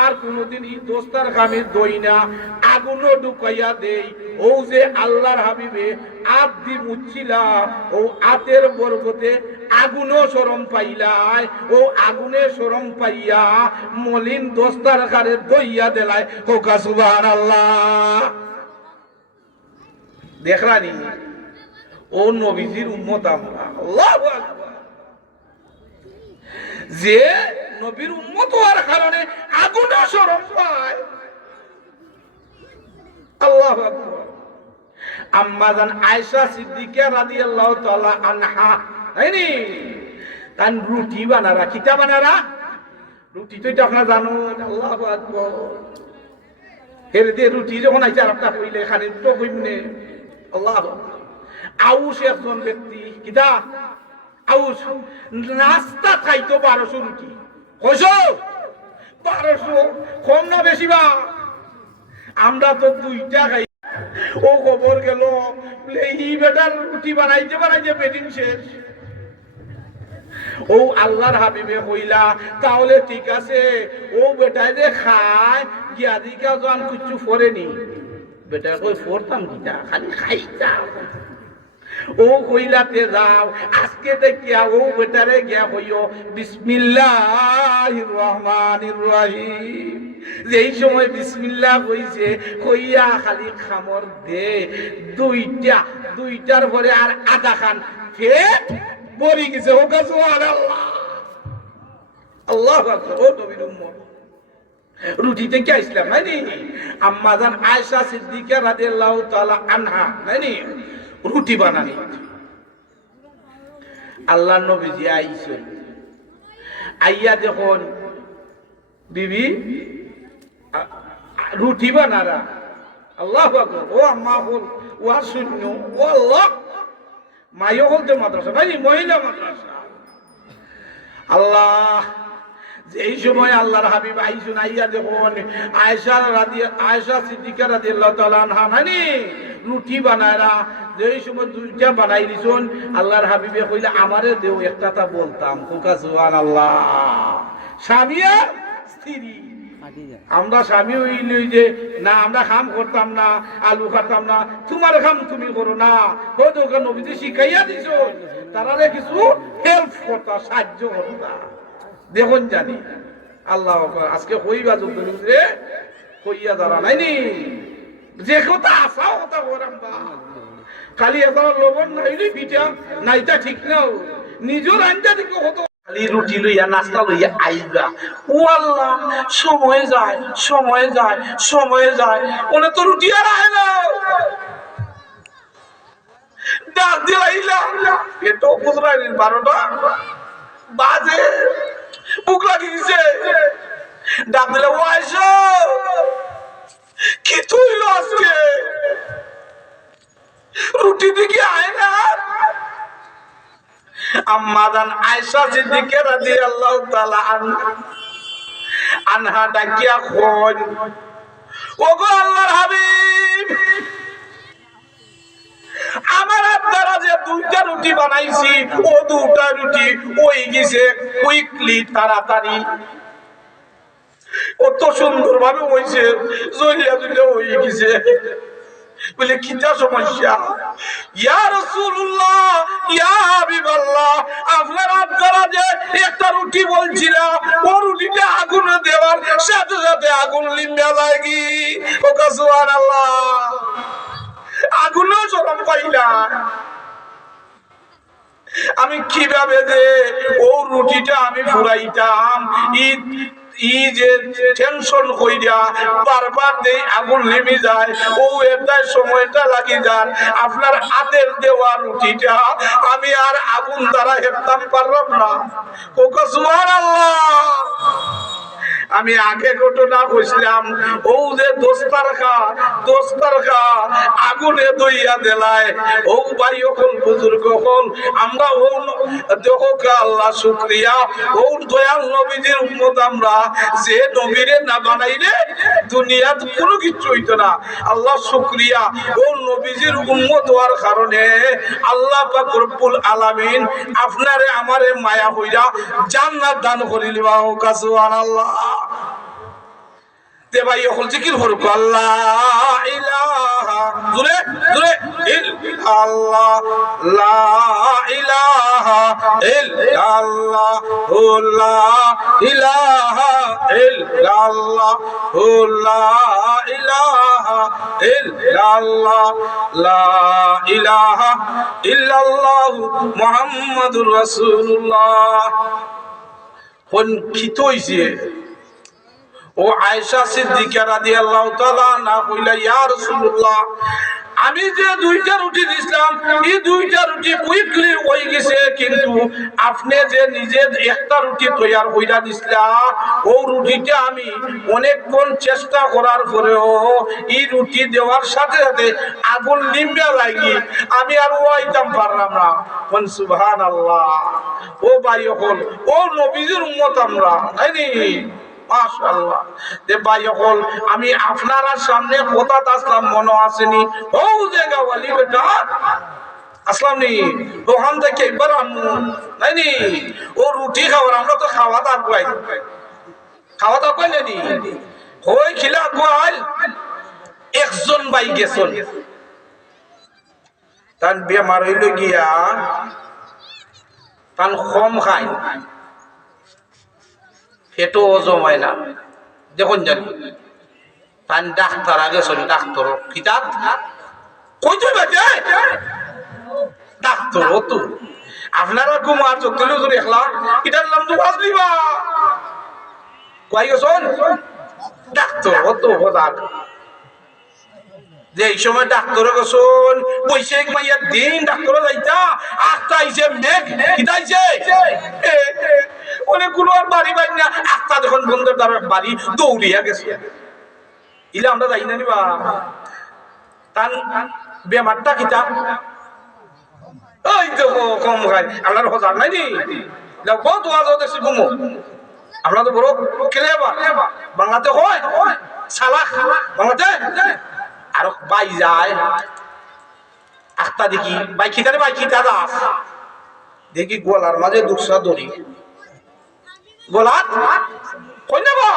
আর কোনদিন এই দস্তারখা আমি দই না আগুনও ঢুকাইয়া দেই ও যে আল্লাহর হাবিবে আপ দি মুচ্ছিলা ও আতের বরকতে আগুনও শরম পাইলাই ও আগুনে শরম পাইয়া মলিন দস্তারখারে দইয়া দেলায় হোক সুবহানাল্লাহ দেখলানি ও নবীজির উম্মত আমরা আল্লাহু আকবার যে নবীর উম্মত হওয়ার কারণে আগুনও শরম পায় আল্লাহু আকবার আম্মাজান আয়েশা সিদ্দিকা রাদিয়াল্লাহু তাআলা আনহা হয়নি তান রুটি বানারা কিতা বানারা রুটি তো এটা আপনারা জানো আল্লাহু আকবার এর দিয়ে রুটি যখন আইছে আরেকটা কইলে খালি তো কইমনে আল্লাহু আউস একজন ব্যক্তি কিতা আউস নাস্তা খাইতো 1200 রুটি কইছো 1200 কম না বেশি বা আমরা তো দুইটা খাই ও খবর গেল এই বেটার রুটি বানাইতে পেটিং শেষ ও আল্লাহর হাবিবে কইলা তাহলে ঠিক আছে ও বেটাই যে খায় গিয়া দিকা জান কিছু ফরেনি বেটা কই ফরতাম কিটা খালি খাইতা ও কইলাতে যাও আজকে দেখিয়া ও বেটারে গিয়া কইও বিসমিল্লাহির রহমানির রহিম যেই সময় বিসমিল্লাহ কইছে কইয়া খালি খামর দে দুইটার পরে আর আধা খান পেট ভরে গেছে ও সুবহানাল্লাহ আল্লাহু আকবার ও নবীর উম্মত রুটি থেকে ইসলাম নাইনি আম্মাজান আয়েশা সিদ্দিকা রাদিয়াল্লাহু তাআলা আনহা নাইনি রুটি বানানি আল্লাহর নবীজি আইছেন আইয়া দেখুন বিবি রুটি বানারা আল্লাহু আকবার ও আম্মা বল ও শূন্য ও আল্লাহ মাইও বলতে মাদ্রাসা নাইনি মহিলা মাদ্রাসা আল্লাহ যেই সময় আল্লাহর হাবিব আইসুন আইয়া দেখুন আয়েশা সিদ্দিকা রাদিয়াল্লাহু তাআলা আনহা নানি রুটি বানায়রা যেই সময় দুইটা বানাই দিছুন আল্লাহর হাবিবে কইলে আমারে দেও একটা তা বলতাম কোকা সুবহানাল্লাহ স্বামী আর স্ত্রী আমরা স্বামী হইলে যে না আমরা খাম করতাম না আলু খাতাম না তোমার খাম তুমি করো না ও দোকান নবীজি শিখাইয়া দিছো তারারে কিছু হেল্প করতা সাহায্য করতা দেখুন জানি আল্লাহ আজকে হইবা যুদ্ধ রে কইয়া দাঁড়া নাইনি যে কথা আসা কথা বলাম বা খালি এবার লবণ নাইলে পিঠা নাইটা ঠিক নাও নিজের আঞ্জা থেকে হতো খালি রুটি লইয়া নাস্তা লইয়া আইগা ও আল্লাহ সময় যায় সময় যায় সময় যায় ওনে তো রুটি আর আয় না ডাক দিলাইলা এটো বুঝলাই 12টা বাজে ভুক লাগি গেছে ডাক দিলে ও আইসো কি তুইল আজকে রুটি দিকে আয় না আম্মাদান আয়েশা সিদ্দিকা রাদিয়াল্লাহু তাআলা আনহা ডাকিয়া কই ওগো আল্লাহর হাবিব আমার আপনারা যে 2টা রুটি বানাইছি ও 2টা রুটি ওই গেছে কুইকলি তাড়াতাড়ি কত সুন্দর ভাবে হইছে জলিয়া জলিয়া হয়ে গেছে বলে কিটা সমস্যা ইয়া রাসূলুল্লাহ ইয়া হাবিবাল্লাহ আপনার আপনারা যে একটা রুটি বলছিলা ও রুটিতে আগুন দেওয়ার সাথে সাথে আগুন লিম্বা লাগি ও সুবহানাল্লাহ আগুনও শরম পাইলা আমি কিভাবে যে ও রুটিটা আমি ফুরাইতাম ই যে টেনশন কইরা বারবার দেই আগুন লিমি যায় ও এটাই সময়টা লাগি যান আপনার হাতের দেওয়া রুটিটা আমি আর আগুন দ্বারা হেরতাম পারলাম না ও সুবহানাল্লাহ আমি আগে ঘটনা কইছিলাম ও যে দোস্তার খা আগুনে দইয়া দেলায় ও ভাই হল বুজুর্গ হল আমরা ও দেখো আল্লাহ শুকরিয়া ও দয়াল নবীজির উম্মত আমরা যে নবীরে না বানাইলে দুনিয়াত কোনো কিছু হইতো না আল্লাহ শুকরিয়া ও নবীজির উম্মত হওয়ার কারণে আল্লাহ পাক রব্বুল আলামিন আপনারে আমারে মায়া হইরা জান্নাত দান করিলিবা ও সুবহানাল্লাহ তে ভাই এখন জিকির করুক আল্লাহ ইলাহা জোরে জোরে ইল্লাল্লাহ লা ইলাহা ইল্লাল্লাহ লা ইলাহা ইল্লাল্লাহ লা ইলাহা ইল্লাল্লাহ লা ইলাহা ইল্লাল্লাহ মুহাম্মাদুর রাসূলুল্লাহ কোন খিত হইছে ও আয়েশা সিদ্দিকা রাদিয়াল্লাহু তাআলা না কইলা ইয়া রাসূলুল্লাহ আমি যে 2টা রুটি দিছিলাম এই 2টা রুটি কুইকলি হয়ে গেছে কিন্তু আপনি যে নিজে একটা রুটি তৈয়ার কইরা দিছিলা ও রুটিটা আমি অনেকক্ষণ চেষ্টা করার পরেও এই রুটি দেওয়ার সাথে সাথে আগুন লিম্বা লাগি আমি আর ওইতাম পারলাম না কোন সুবহানাল্লাহ ও ভাই হল ও নবীজির উম্মত আমরা তাইনি মাশাআল্লাহ দে ভাই হল আমি আপনার সামনে কথা আসলাম মনে আসেনি ও জায়গা ওয়ালি বেটা আসলাম নি ওখান থেকে একবার নাইনি ও রুটি খাওয়ার আমরা তো খাওয়া দাওয়া কই নি হই খিলা গোয়াল একজন ভাই গেছন তান বেমার হইল গিয়া তান কম খায় পেটো জমায় না দেখুন জানি তান ডাক্তার আগে চলি ডাক্তার কিতাব কই তুই বাজে ডাক্তার তো আপনারা কুমার চতুর্থ দেখলা এটার নাম তো বাজলিবা কই গেছন ডাক্তার তো হদাক যে এই সময় ডাক্তার গেছন বৈশাখ মাইয়া দিন ডাক্তার যাইতা আটটা আইছে মেঘ কিতাইছে অনেক কোনো আর বাড়ি বাড়ি না আটটা যখন বন্ধের দ্বারা বাড়ি দৌড়িয়া গেছে ইলে আমরা যাই না নিবা তান বেমারটা কিতাব ওই তো কম খাই আপনার হজার নাই নি কত আজ দেখছি ঘুমো আমরা তো বড় খেলে বাংলাতে হয় সালাক বাংলাতে আর বাই যায় আটটা দেখি বাইখিটারে বাইখিটা দাস দেখি গলার মাঝে দুঃসা দড়ি গলার কই নেবা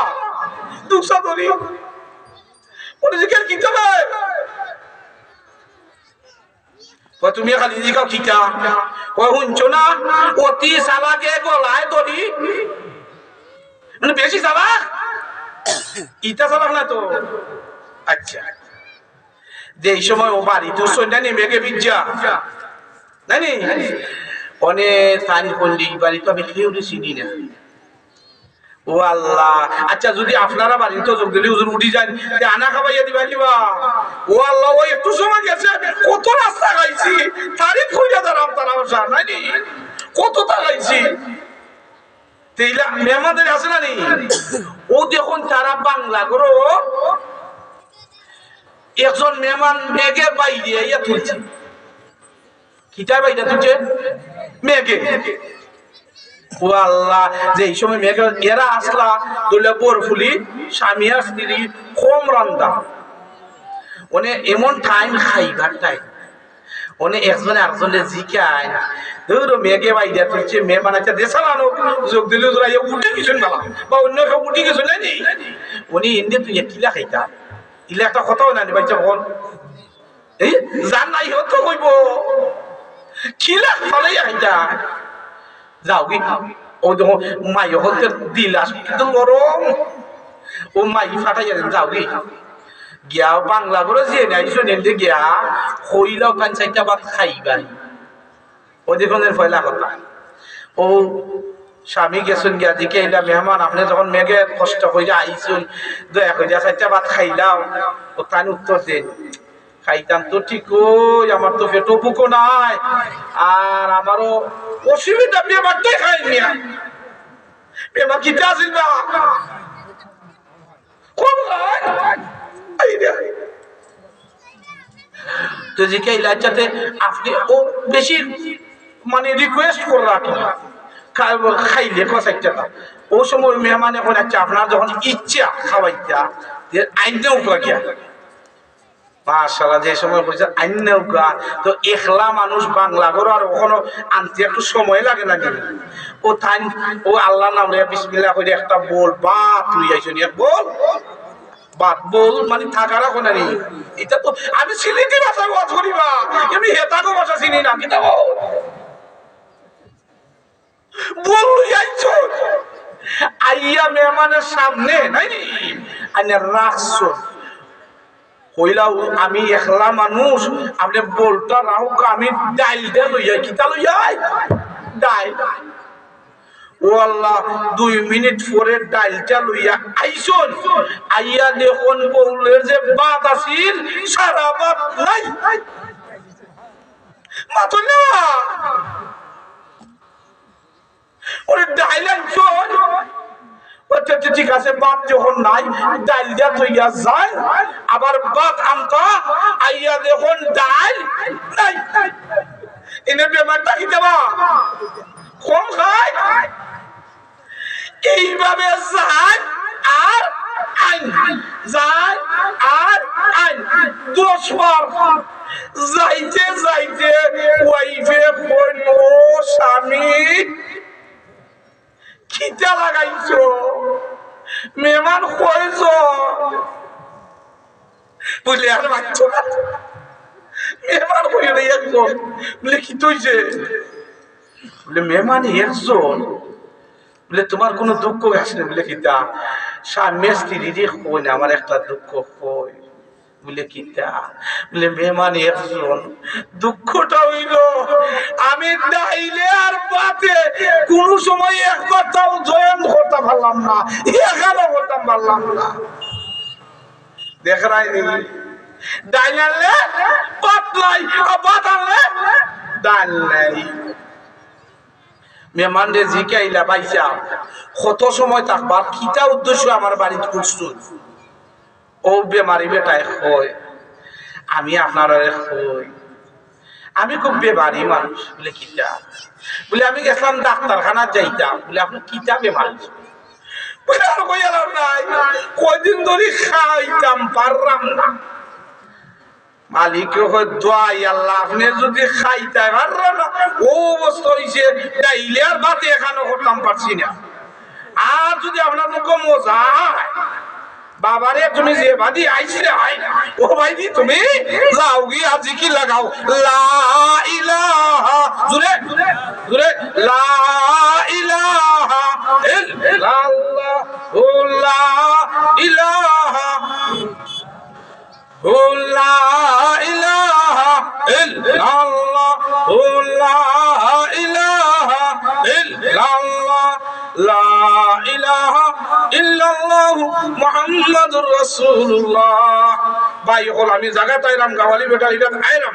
দুঃসা দড়ি তুমি খালি দিকাও খিটা শুনছো না অতি চালাকে গলায় দড়ি মানে বেশি চালাক ইটা চালাক না তো। আচ্ছা, যে এই সময় ও বাড়ি তো সন্ধ্যা নেমে গে বিজ্জা নানি অনেক পানি পড়লি বাড়ি তো আমি কেউ চিনি না। ও আল্লাহ, আচ্ছা যদি আপনারা বাড়ি তো যোগ দিলে হুজুর উঠি যান আনা খাবাইয়া দিবা দিবা। ও আল্লাহ, ওই একটু সময় গেছে কত রাস্তা গাইছি তারিফ হইয়া দাঁড়াম তারা নানি কত তা গাইছি। মেহমানদের আছে না নি ও দেখুন তারা বাংলা করো একজন মেহমান মেঘে বাইরে ইয়া তুলছে। কিটার বাইরে তুলছে? মেঘে। ও আল্লাহ, যে এই সময় মেঘে এরা আসলা তুলে বরফুলি স্বামী আর স্ত্রী কম রান্দা ওনে এমন টাইম খাইবার টাইম ওনে একজনে আরেকজনে জিকায় ধরো মেঘে বাইরে তুলছে মেয়ে বানাচ্ছে দেশালানো যোগ দিলে উঠে গেছেন বেলা বা অন্য কেউ উঠে গেছে নাকি উনি ইন্ডিয়া তুই কিলা খাইতা ইলে একটা কথাও নানি বাচ্চা বল এই জান নাই হতো কইব কিলা ফলে খাইতা যাও কি ও যখন মাই হতে দিলাস কিন্তু গরম ও মাই ফাটাই যাও কি গিয়া বাংলা করে যে নাই শুনে গিয়া হইলাও কান চাইটা ভাত খাইবাই ও দেখুন ফয়লা কথা। ও স্বামী গেছেন গিয়া দিকে এলা মেহমান আপনি যখন মেঘে কষ্ট হইয়া আইসুন দয়া করিয়া চাইটা ভাত খাইলাম। ও তাই উত্তর দেন খাইতাম তো ঠিকই আমার তো পেটো বুকো নাই আর আমারও অসুবিধা বেমারটাই খাইনি বেমার কিতে আসিল না খুব তো জিকে ইলাচাতে আপনি ও বেশি মানে রিকোয়েস্ট করে রাখি খাইলে কষাইটা ও সময় মেহমানে করে আচ্ছা আপনার যখন ইচ্ছা খাওয়াইতা আইনটা উপরা গিয়া মাশাআল্লাহ যে সময় কইছে আইনও গা তো একলা মানুষ বাংলা করো আর ওখানে আনতে একটু সময় লাগে না কি ও তাই ও আল্লাহ নাম রে বিসমিল্লাহ কইরে একটা বল বাত তুই আইছনি এক বল বাত বল মানে থাকা রাখো না রে এটা তো আমি সিলেটি ভাষা ওয়াজ করিবা আমি হেতাগো ভাষা চিনি না কিটা বল লই আইছো আইয়া মেহমানের সামনে নাই নি আইনা রাখছো কইলাও আমি একলা মানুষ আপনি বলটা রাহুক আমি ডাইলটা লইয়া কিতা লইয়া ডাইল ও আল্লাহ 2 মিনিট পরে ডাইলটা লইয়া আইছন আইয়া দেখুন বউলের যে ভাত আছিল সারা ভাত নাই মাতো না ওরে ডাইল আনছন ঠিক আছে বাদ যখন নাই ডাইল দিয়া থইয়া যায় আবার বাদ আনতা আইয়া দেখুন ডাইল নাই এনে বেমারটা কি দেবা কম খায় এইভাবে যায় আর আইন যায় আর আইন 10 বার যাইতে যাইতে ওয়াইফে কইল স্বামী কিটা লাগাইছো মেহমান কইছ বুঝলে আর বাচ্চা মেহমান কইল একজন বলে কি তৈছে বলে মেহমান একজন বলে তোমার কোনো দুঃখ আছে বলে কিতা স্বামী স্ত্রী কই না আমার একটা দুঃখ কই বলে কিতা বলে মেহমান একজন দুঃখটা হইল আমি ডাইলে আর পাতে কোন সময় এক কথাও জয়েন করতে পারলাম না এখানে করতে পারলাম না দেখ রাই ডাইল আনলে পাত নাই পাত আনলে ডাল নাই মেহমান রে জিকাইলা পাইছা কত সময় থাকবার কিতা উদ্দেশ্য আমার বাড়িতে করছো ও বেমারি বেটায় কয় আমি আপনার কই আমি খুব বেমারি মানুষ বলে কিতা বলে আমি গেছিলাম ডাক্তারখানা যাইতাম বলে আপনি কিতা বেমার বলে আর কই এলাম নাই কয়দিন ধরে খাইতাম পারলাম না মালিক দোয়াই আল্লাহ আপনি যদি খাইতে পারলেন না ও অবস্থা হয়েছে ডাইলে আর ভাতে এখানে করতাম পারছি না আর যদি আপনার মুখ মজা বাবারে তুমি যে বাদি আইছিলে ও ভাইদি তুমি লাও গি আজি কি লাগাও লা ইলাহা জুরে জুরে লা ইলাহা ইল্লাল্লাহ লা লা ইলাহা ইল্লাল্লাহ লা ইলাহা ইল্লাল্লাহ লা ইলাহা ইল্লাল্লাহ মুহাম্মাদুর রাসূলুল্লাহ। ভাই হল আমি জায়গা তাইরাম গাওয়ালি বেটা এটা আইরাম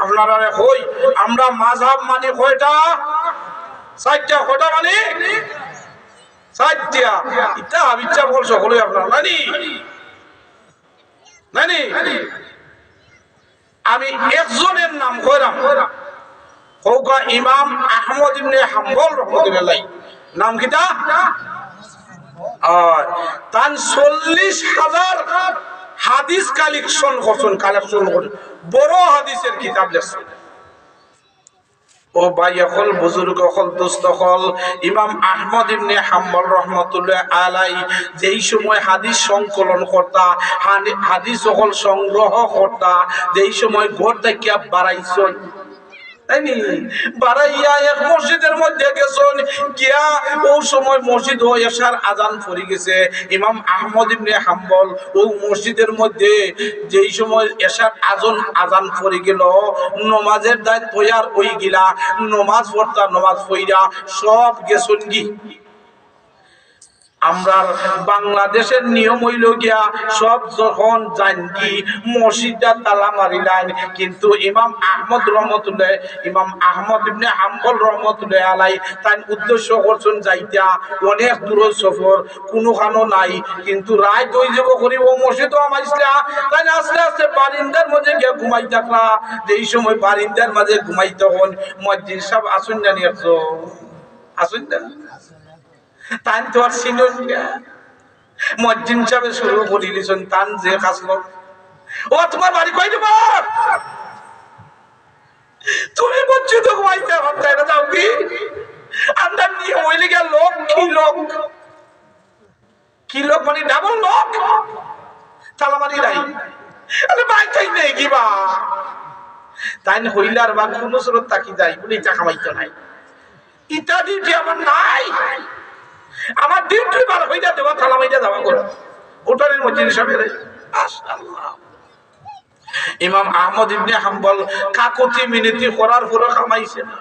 আপনারা কই আমরা মাযহাব মানে কয়টা? চারটা। কয়টা মানে? চারটা। এটা আবিচ্ছা বল সকলে আপনারা নানি নানি আমি একজনের নাম কইরাম হোকা ইমাম আহমদ ইবনে হাম্বল রাহমাতুল্লাহ। নাম কিটা? তান 40,000 হাদিস কালেকশন করে বড় হাদিসের কিতাব লেখছেন। ও ভাই হল বুজুর্গ হল দোস্ত হল ইমাম আহমদ ইবনে হাম্বল রাহমাতুল্লাহ আলাইহি যেই সময় হাদিস সংকলন করতা হাদিস হল সংগ্রহ করতা যেই সময় ঘর থেকে বাড়াইছেন বাড়াইয়া এক মসজিদের মধ্যে গেছেন গিয়া ও সময় মসজিদ ও এশার আজান পড়ে গেছে। ইমাম আহমদ ইবনে হাম্বল ও মসজিদের মধ্যে যেই সময় এশার আজান পড়ে গেল নমাজের দায়িত্ব তৈয়ার হই গিলা নমাজ পড়তা নমাজ পড়া সব গেছেন গি। আমরা বাংলাদেশের নিয়ম হইল গিয়া সব যখন জানকি মসজিদটা তালা মারিলেন কিন্তু ইমাম আহমদ ইবনে হাম্বল রহমতুল্লাহ আলাই তাই উদ্দেশ্য করছেন যাইতা অনেক দূর সফর কোনোখানো নাই কিন্তু রায় দই যাব করি ও মসজিদও আমার তাই আস্তে আস্তে বারিন্দার মাঝে গিয়া ঘুমাই থাকলা। যেই সময় বারিন্দার মাঝে ঘুমাই তখন মুয়াজ্জিন সাহেব আসুন জানি আসুন না তান তো আর চিনুন মুয়াজ্জিন সাহেব শুরু করে দিয়েছেন তান যে কাছলো ও তোমার বাড়ি কই দেব তুমি মসজিদে ঘুমাইতে হচ্ছে না যাও কি আমরা নিয়ে হইলে গিয়া লোক কি লোক মানে ডাবল লোক তালামারি নাই আরে বাইতাই নেই কিবা তাই হইলার বা কোন সুরত তাকি যাই বলে ইটা খামাইতো নাই ইটা ডিউটি আমার নাই আমার ডিউটি বার হইয়া দেওয়া তালা মাইটা যাওয়া করে ওটারের মসজিদ সাহেবের মাশাআল্লাহ। ইমাম আহমদ ইবনে হাম্বল কাকুতি মিনতি করার পরে কামাইছে না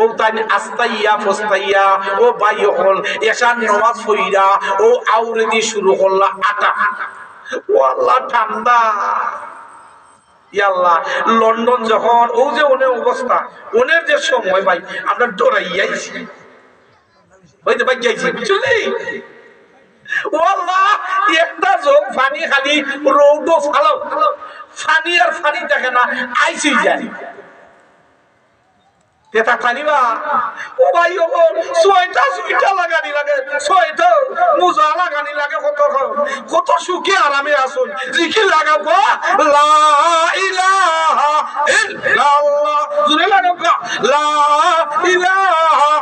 ও তাই আস্তাইয়া ফস্তাইয়া ও ভাই হল এশার নামাজ পড়া ও আউরে দিয়ে শুরু করলা আটা ও আল্লাহ ঠান্ডা ইয়াল্লাহ লন্ডন যখন ও যে ওনের অবস্থা ওনের যে সময় ভাই আমরা ডরাইয়াইছি হইতে ভাই যাইছি বুঝলি ও আল্লাহ একটা যোগ পানি খালি রৌদ্র ফালাও ফানি আর ফানি দেখে না আইসি যায় তেতা খানিবা ও ভাই ও ছয়টা লাগানি লাগে ছয়টা মোজা লাগানি লাগে কত সুখে আরামে আসুন জিকির লাগাবো লা ইলাহা ইল্লাল্লাহ জুরে লাগাবো লা ইলাহা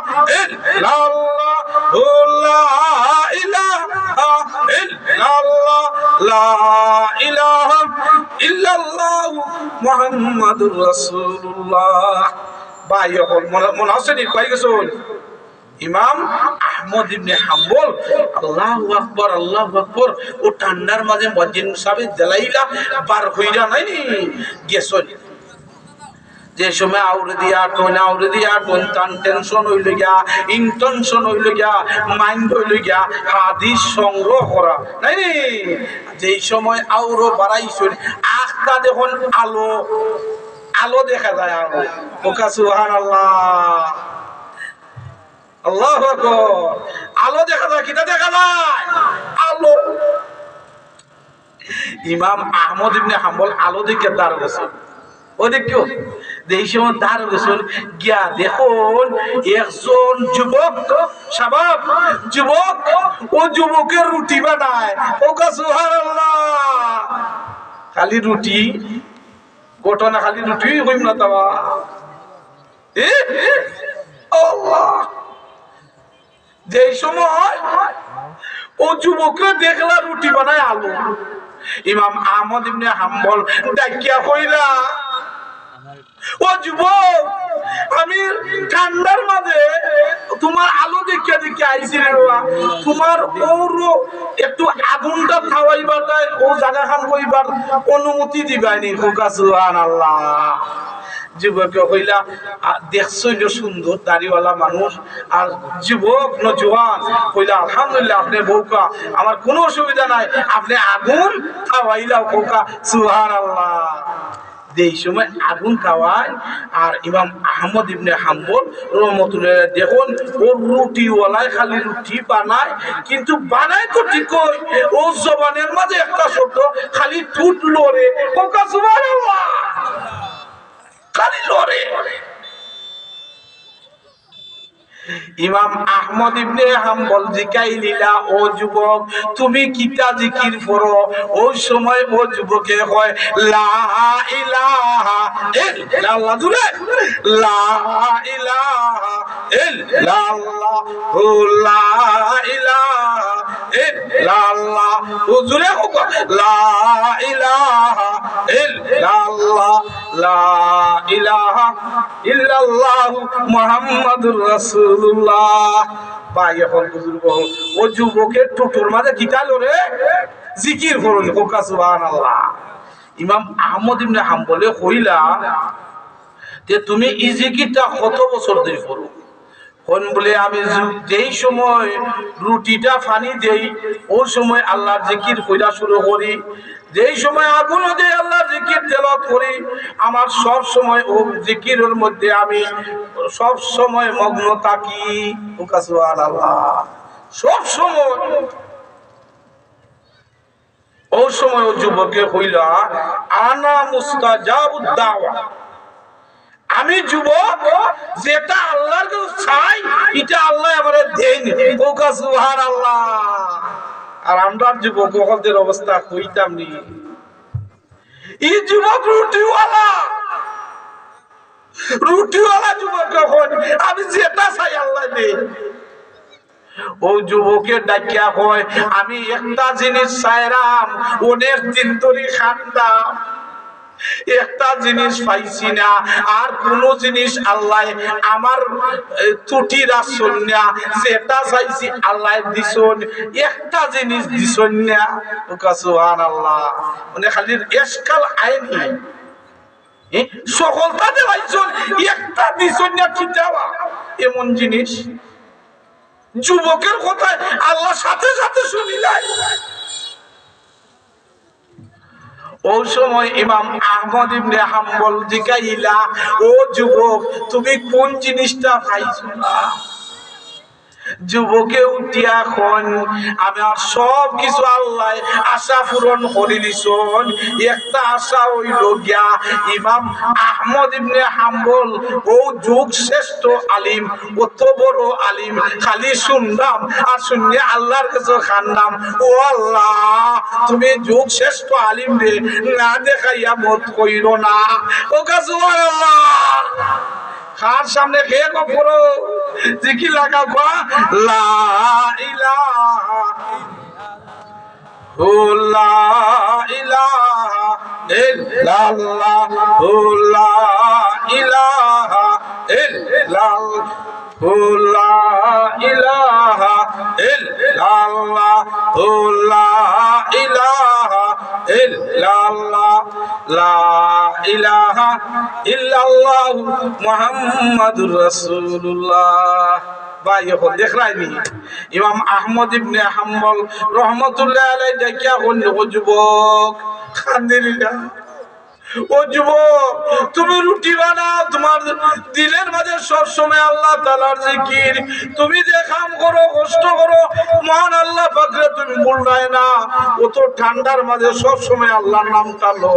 ইল্লাল্লাহ লা ইলাহা ইল্লাল্লাহ লা ইলাহা ইল্লাল্লাহ মুহাম্মাদুর রাসূলুল্লাহ। ভাই হল মনে আছে নি কই গেছুন ইমাম আহমদ ইবনে হাম্বল আল্লাহু আকবার ও ঠান্ডার মাঝে মুয়াজ্জিন সাহেব দেলাইলা বার হইরা নাই নি গেছুন যে সময় আউরে দিয়া টোন টান টেনশন হইল গিয়া ইনটেনশন হইল গিয়া মাইন্ড হইল গিয়া হাদিস সংগ্রহ করা নাই নি যেই সময় আউরো বাড়াইছুন আখটা দেখুন আলো দেখা যায় আলো ওকা সুবহানাল্লাহ আল্লাহু আকবার আলো দেখা যায় কিটা দেখা যায় আলো। ইমাম আহমদ ইবনে হাম্বল আলো দেখে দাঁড় গেছে ও দেখিও এই সময় দাঁড় গেছেন গিয়া দেখুন একজন যুবক ও যুবকের রুটি বানায় ওকা সুবহানাল্লাহ খালি রুটি ঘটনা খালি রুটি হইম না তাবা যে সময় ও যুবকরা দেখলা রুটি বানায় আলু ইমাম আহমদ ইবনে হাম্বল ডাকিয়া কইলা ও যুবক আমি ঠান্ডার মাঝে তোমার আলো দেখে দেখে আইছি রে বাবা, তোমার ওর একটু আগুনটা খাওয়াইবার ও জায়গা খান কইবার অনুমতি দিবাইনি। খোকা সুবহানাল্লাহ। যুবক কইলা দেখছই যে সুন্দর দাড়িওয়ালা মানুষ, আর যুবক নজওয়ান কইলা আলহামদুলিল্লাহ আপনি বউকা আমার কোনো অসুবিধা নাই, আপনি আগুন খাওয়াইলাও। খোকা সুবহানাল্লাহ। এই সময় আগুন খাওয়ায়। আর ইমাম আহমদ ইবনে হাম্বল রহমতুল্লাহ দেখুন ও রুটিওয়ালায় খালি রুটি বানায়, কিন্তু বানায় তো ঠিকই ও জবানের মাঝে একটা শব্দ খালি টুট লড়ে। খোকা সুবহানাল্লাহ, খালি লড়ে। ইমাম আহমদ ইবনে হাম্বল জিকাইলিলা ও যুবক তুমি কিতা জিকির পড়ো? ওই সময় ও যুবকে কয় লা ইলাহা ইল্লাল্লাহ, জুরে লা ইলাহা ইল্লাল্লাহ, লা ইলাহা ইল্লাল্লাহ, জুরে লা ইলাহা ইল্লাল্লাহ, লা ইলাহা ইল্লাল্লাহ মুহাম্মাদুর রাসূলুল্লাহ। ভাই এখন বুজুর্গ ও যুবকের টুটুর মাঝে কিতালো রে জিকির করুন। খোকা সুবহানাল্লাহ। ইমাম আহমদ ইবনে হাম্বলে কইলা যে তুমি এই জিকিরটা কত বছর ধরে করো? কোন বলে আমি যেই সময় রুটিটা পানি দেই ওই সময় আল্লাহর জিকির কইরা শুরু করি, যেই সময় আগুন দেই আল্লাহর জিকির তেলাওয়াত করি। আমার সব সময় ও জিকিরের মধ্যে আমি সব সময় মগ্ন থাকি। সুবহানাল্লাহ। সব সময় ওই সময় ও যুবকে কইলা আনা মুস্তাজাবুদ দাওয়া, আমি যুবক যেটা আল্লাহর কাছে চাই এটা আল্লাহ আমারে দেন। ওকা সুবহানাল্লাহ। আর আমরা যুবক ওদের অবস্থা কইতাম নি। এই যুবক রুটিওয়ালা যুবক কখন আমি যেটা চাই আল্লাহ দেন। ও যুবকের ডাকিয়া হয় আমি একটা জিনিস চাইরাম, অনেক দিন ধরে খান্দাম, একটা জিনিস পাইছি না, আর কোন জিনিস আল্লাহ আমার ত্রুটি রাখছেন না, যেটা চাইছি আল্লাহ দিছেন, একটা জিনিস দিছেন না। সুবহানাল্লাহ। মানে খালি এসকাল আইনি সকলটাতে পাইছেন, একটা দিছেন না কি দেওয়া এমন জিনিস। যুবকের কথায় আল্লাহ সাথে সাথে শুনিলাই। ওই সময় ইমাম আহমদ ইবনে হাম্বল জিকাইলা ও যুবক তুমি কোন জিনিসটা পাইছো না? যুবকে উঠিয়া খন আমার সব কিছু আল্লাহ আশা পূরণ করে দিছেন, একটা আশা হইল গিয়া ইমাম আহমদ ইবনে হাম্বল ও যুগ শ্রেষ্ঠ আলিম, অত বড় আলিম খালি শুনলাম আর শুনে আল্লাহর কাছে খান্নাম। ও আল্লাহ তুমি যুগ শ্রেষ্ঠ আলিম রে না দেখাইয়া মত কইরো না। ও সুবহানাল্লাহ। খার সামনে খেয়ে গো পড়ো জিকির লাগা গো লা ইলাহা লা ইলাহা ইল্লাল্লাহ, লা ইলাহা ইল্লাল্লাহ, লা ইলাহা ইল্লাল্লাহ, লা ইলাহা ইল্লাল্লাহ, লা ইলাহা ইল্লাল্লাহ মুহাম্মাদুর রাসূলুল্লাহ। ভাই এখন দেখলাইনি ইমাম আহমদ ইবনে হাম্বল রহমতুল্লাহ আলাইহি দেখিয়া কোন যুবক খান্দিলিলা। ও যুবক তুমি রুটি বানাও, তোমার দিলের মাঝে সব সময় আল্লাহ তাআলার জিকির, তুমি যে কাম করো কষ্ট করো মহান আল্লাহ পাকরে তুমি ভুললাই না। ও তো ঠান্ডার মাঝে সব সময় আল্লাহর নাম তালো।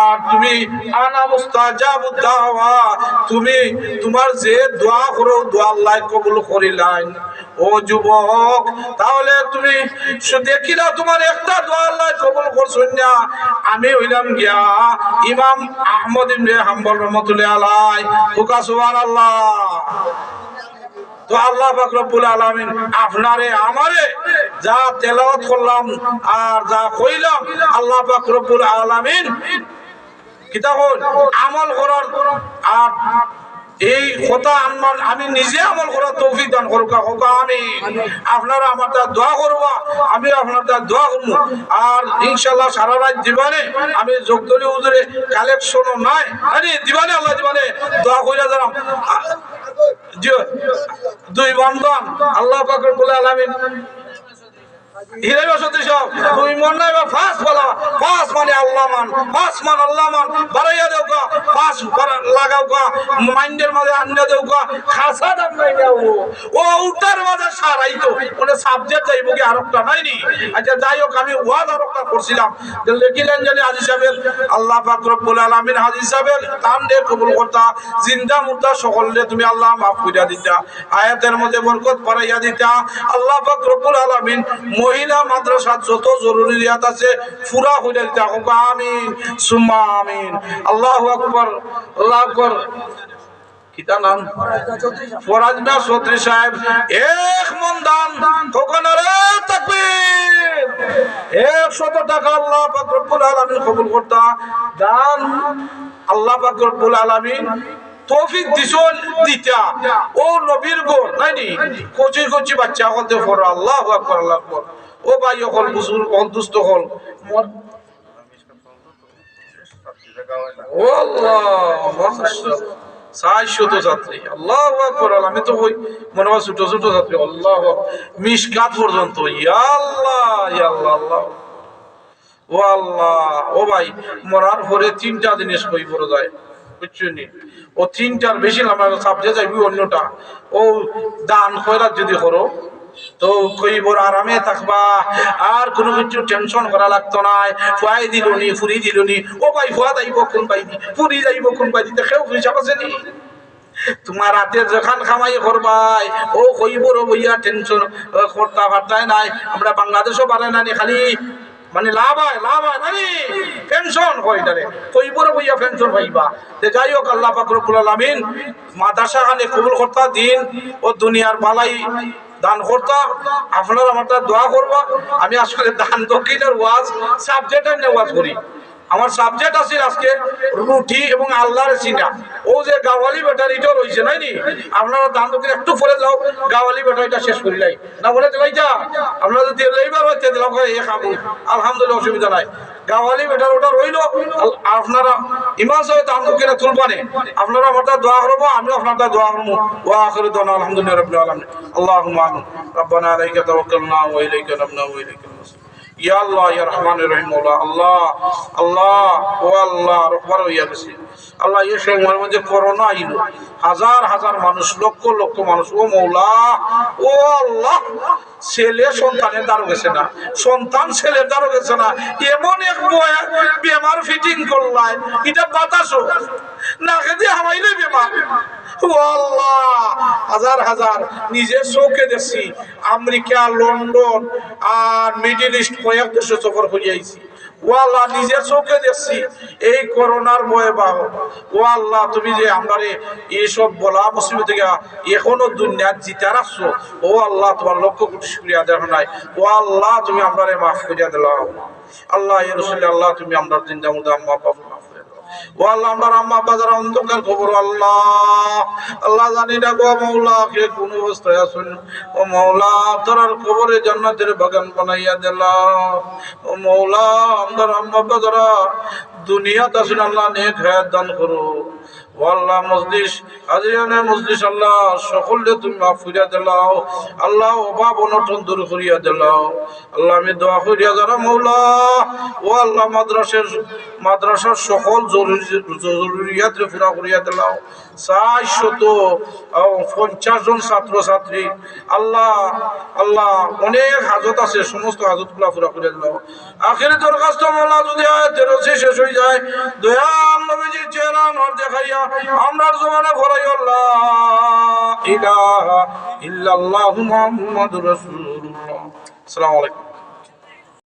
আর তুমি আনা মুস্তাজাবুদ দাওয়া, তুমি তোমার যে দোয়া করো দোয়া আল্লাহ কবুল করিলেন। ও যুবক তাহলে তুমি দেখিলা তোমার একটা দোয়া আল্লাহ কবুল করছেন না। আমি হইলাম গিয়া ইমাম আহমদ ইবনে হাম্বল রহমাতুল্লাহ আলাইহি। সুবহানাল্লাহ। তো আল্লাহ পাক রব্বুল আলামিন আপনারে আমারে যা তেলাওয়াত করলাম আর যা কইলাম আল্লাহ পাক রব্বুল আলামিন কিতাব আমল করার আর এই কথা আমি নিজে আমল করার তৌফিক দান করুক আমি আপনারা আমার তার দোয়া করবা আমি আপনার তার দোয়া করবো আর ইনশাল্লাহ সারা রাত জীবনে আমি যোগদলি হুজুরে কালেকশনও নাই আরে দিবানে আল্লাহ জীবনে দোয়া কইরা দিলাম দুই বন্ধন আল্লাহ পাক রব্বুল আলামিন হিরে বসতি সব তুই মন নাই বা ফাঁস বলা ফাঁস মানে আল্লাহ মান ফাঁস মান আল্লাহ মান বাড়াইয়া দেও গা ফাঁস লাগাও গা মাইন্ডের মাঝে আনিয়া দেও গা খাসা দাম নাই ও উঠার মাঝে সারাই তো মানে সাবজেক্ট যাইব কি আরেকটা নাইনি আচ্ছা যাই হোক আমি ওয়াজ আরেকটা করছিলাম লিখিলেন জানি হাজী সাহেবের আল্লাহ পাক রব্বুল আলামিন হাজী সাহেবের দান দিয়ে কবুল করতা জিন্দা মুর্দা সকলে তুমি আল্লাহ মাফ কইরা দিতা আয়াতের মধ্যে বরকত বাড়াইয়া দিতা আল্লাহ পাক রব্বুল আলামিন মহিলা মাদ্রাসা যত জরুরিয়াত আছে পুরা হইয়া দিতে আমিন সুম্মা আমিন আল্লাহু আকবার আল্লাহু আকবার কিতা নাম ফরাজ মিয়া চৌধুরী সাহেব এক মন দান ওখানে তাকবীর 100 টাকা আল্লাহ পাক রব্বুল আলামিন কবুল করতা দান আল্লাহ পাক রব্বুল আলামিন তৌফিক দিছন দিতা ও নবীর গো নাইনি কোচি কোচি বাচ্চা হতে পড়ো আল্লাহু আকবার আল্লাহু আকবার ও ভাই হল বুজুর্গ হল দুস্থ হল ও আল্লাহ মাশাআল্লাহ 600 ছাত্রী আল্লাহু আকবার আমি তো ওই মনে হয় ছোট ছোট ছাত্রী আল্লাহু মিশকাত পর্যন্ত ইয়া আল্লাহ ইয়া আল্লাহ আল্লাহ ও আল্লাহ ও ভাই মরার পরে তিনটা জিনিস কই পড়ে যায় বুঝছনি ও তিনটার বেশি আমার সাবজেক্ট যাইবি অন্যটা ও দান খয়রাত যদি করো তো কইবর আরামে থাকবা আর কোনো কিছু টেনশন করা লাগতো না ফুয়াই দিলনি ফুরি দিলনি ও ভাই ফুয়া যাইব কোন বাইদি ফুরি যাইব কোন বাইদিতে কেউ হিসাব আছে নি তোমার রাতে যখন খামাই করবাই ও কইবর বইয়া টেনশন করতে পারতাই নাই আমরা বাংলাদেশও পারে না খালি মানে লাভ হয় মানে টেনশন হয় তারে কইবর বইয়া টেনশন হইবা যে যাই হোক আল্লাহ পাক রব্বুল আলামিন মাদ্রাসা খানে কবুল করতা দিন ও দুনিয়ার বালাই দান করতা আপনারা আমার দোয়া করবা আমি আসলে দান দক্ষিণের ওয়াজ সাবজেক্টের নিয়ে ওয়াজ করি আমার সাবজেক্ট আছে আজকে রুটি এবং আল্লাহর চিনা ও যে গাওয়ালি ব্যাটারিটা রয়েছে নাইনি আপনারা দান দক্ষিণ একটু পরে যাও গাওয়ালি ব্যাটারিটা শেষ করিলাই না বলে দিলাইটা আপনারা যদি এইবার হচ্ছে দিলাম এ খাবো আলহামদুলিল্লাহ অসুবিধা নাই গাওয়ালি ব্যাটারি ওটা রইল আপনারা ইমান সাহেব দান দক্ষিণে তুলবানে আপনারা আমার দোয়া করবো আমি আপনার দোয়া করবো ওয়া আখিরু দাওয়ানা আলহামদুলিল্লাহি রাব্বিল আলামিন আল্লাহুম্মা আমিন রব্বানা আলাইকা তাওয়াক্কালনা ওয়া ইলাইকা নাবনা ওয়া ইলাইকাল মাসির ইয়া আল্লাহ ইয়া রহমানির রহিম মওলা আল্লাহ আল্লাহ ও আল্লাহ রহমান হইয়া গেছে আল্লাহ এই সময়ের মধ্যে করোনা আইলো হাজার হাজার মানুষ লক্ষ লক্ষ মানুষ ও মওলা ও আল্লাহ ছেলে সন্তানের দ্বারও গেছে না সন্তান ছেলের দ্বারও গেছে না এমন এক বেমার ফিটিং করলাই এটা বাতাসও না খেতে হামাইলে বেমার ও আল্লাহ হাজার হাজার নিজের চোখে দেখছি আমেরিকা লন্ডন আর মিডল ইস্ট কয়েক দেশে সফর করে আইছি ও আল্লাহ নিজের চোখে দেখছি এই করোনার ভয়ে বাহ ও আল্লাহ তুমি যে আমারে এইসব বলা মুসিবত থেকে এখনো দুনিয়া জিতে রাখছো ও আল্লাহ তোমার লক্ষ কোটি শুকরিয়া দেখো নাই ও আল্লাহ তুমি আমারে মাফ করিয়া দিলাও আল্লাহ ইয়া রাসূলুল্লাহ আল্লাহ তুমি আমরা জিন্দা মুর্দা আম্মা বাবা মাফ করে দাও ও আল্লাহ আমার আম্মা বাজার অন্ধকার খবর আল্লাহ আল্লাহ জানি না গো মাওলা কে কোন অবস্থায় আছেন ও মাওলা তোর কবরে জান্নাতের বাগান বানাইয়া দিলাও ও মাওলা আমার আম্মা বাজার দুনিয়াতে আসেন আল্লাহ নেক হায়াত দান করো ও আল্লাহ মজলিস আজিয়ানে মজলিস আল্লাহ সকলে তুমি মাফ করিয়া দিলাও আল্লাহ অভাব অনটন দূর করিয়া দিলাও আল্লাহ আমি দোয়া করিয়া যারা মাওলা ও আল্লাহ মাদ্রাসার সকল জরুরিয়াত পুরা করিয়া দিলাও 450 জন ছাত্র ছাত্রী আল্লাহ আল্লাহ অনেক হাজত আছে সমস্ত হাজত গুলা পুরা করিয়া দিলাও আখিরি দরখাস্ত মাওলা যদি আয়াতের রসি শেষ হয়ে যায় দয়াল নবীজির চেহারা নর দেখাইয়া আমরার জমানে ভরাই আল্লাহ ইলাহা ইল্লাল্লাহু মুহাম্মাদুর রাসূলুল্লাহ আসসালামু আলাইকুম।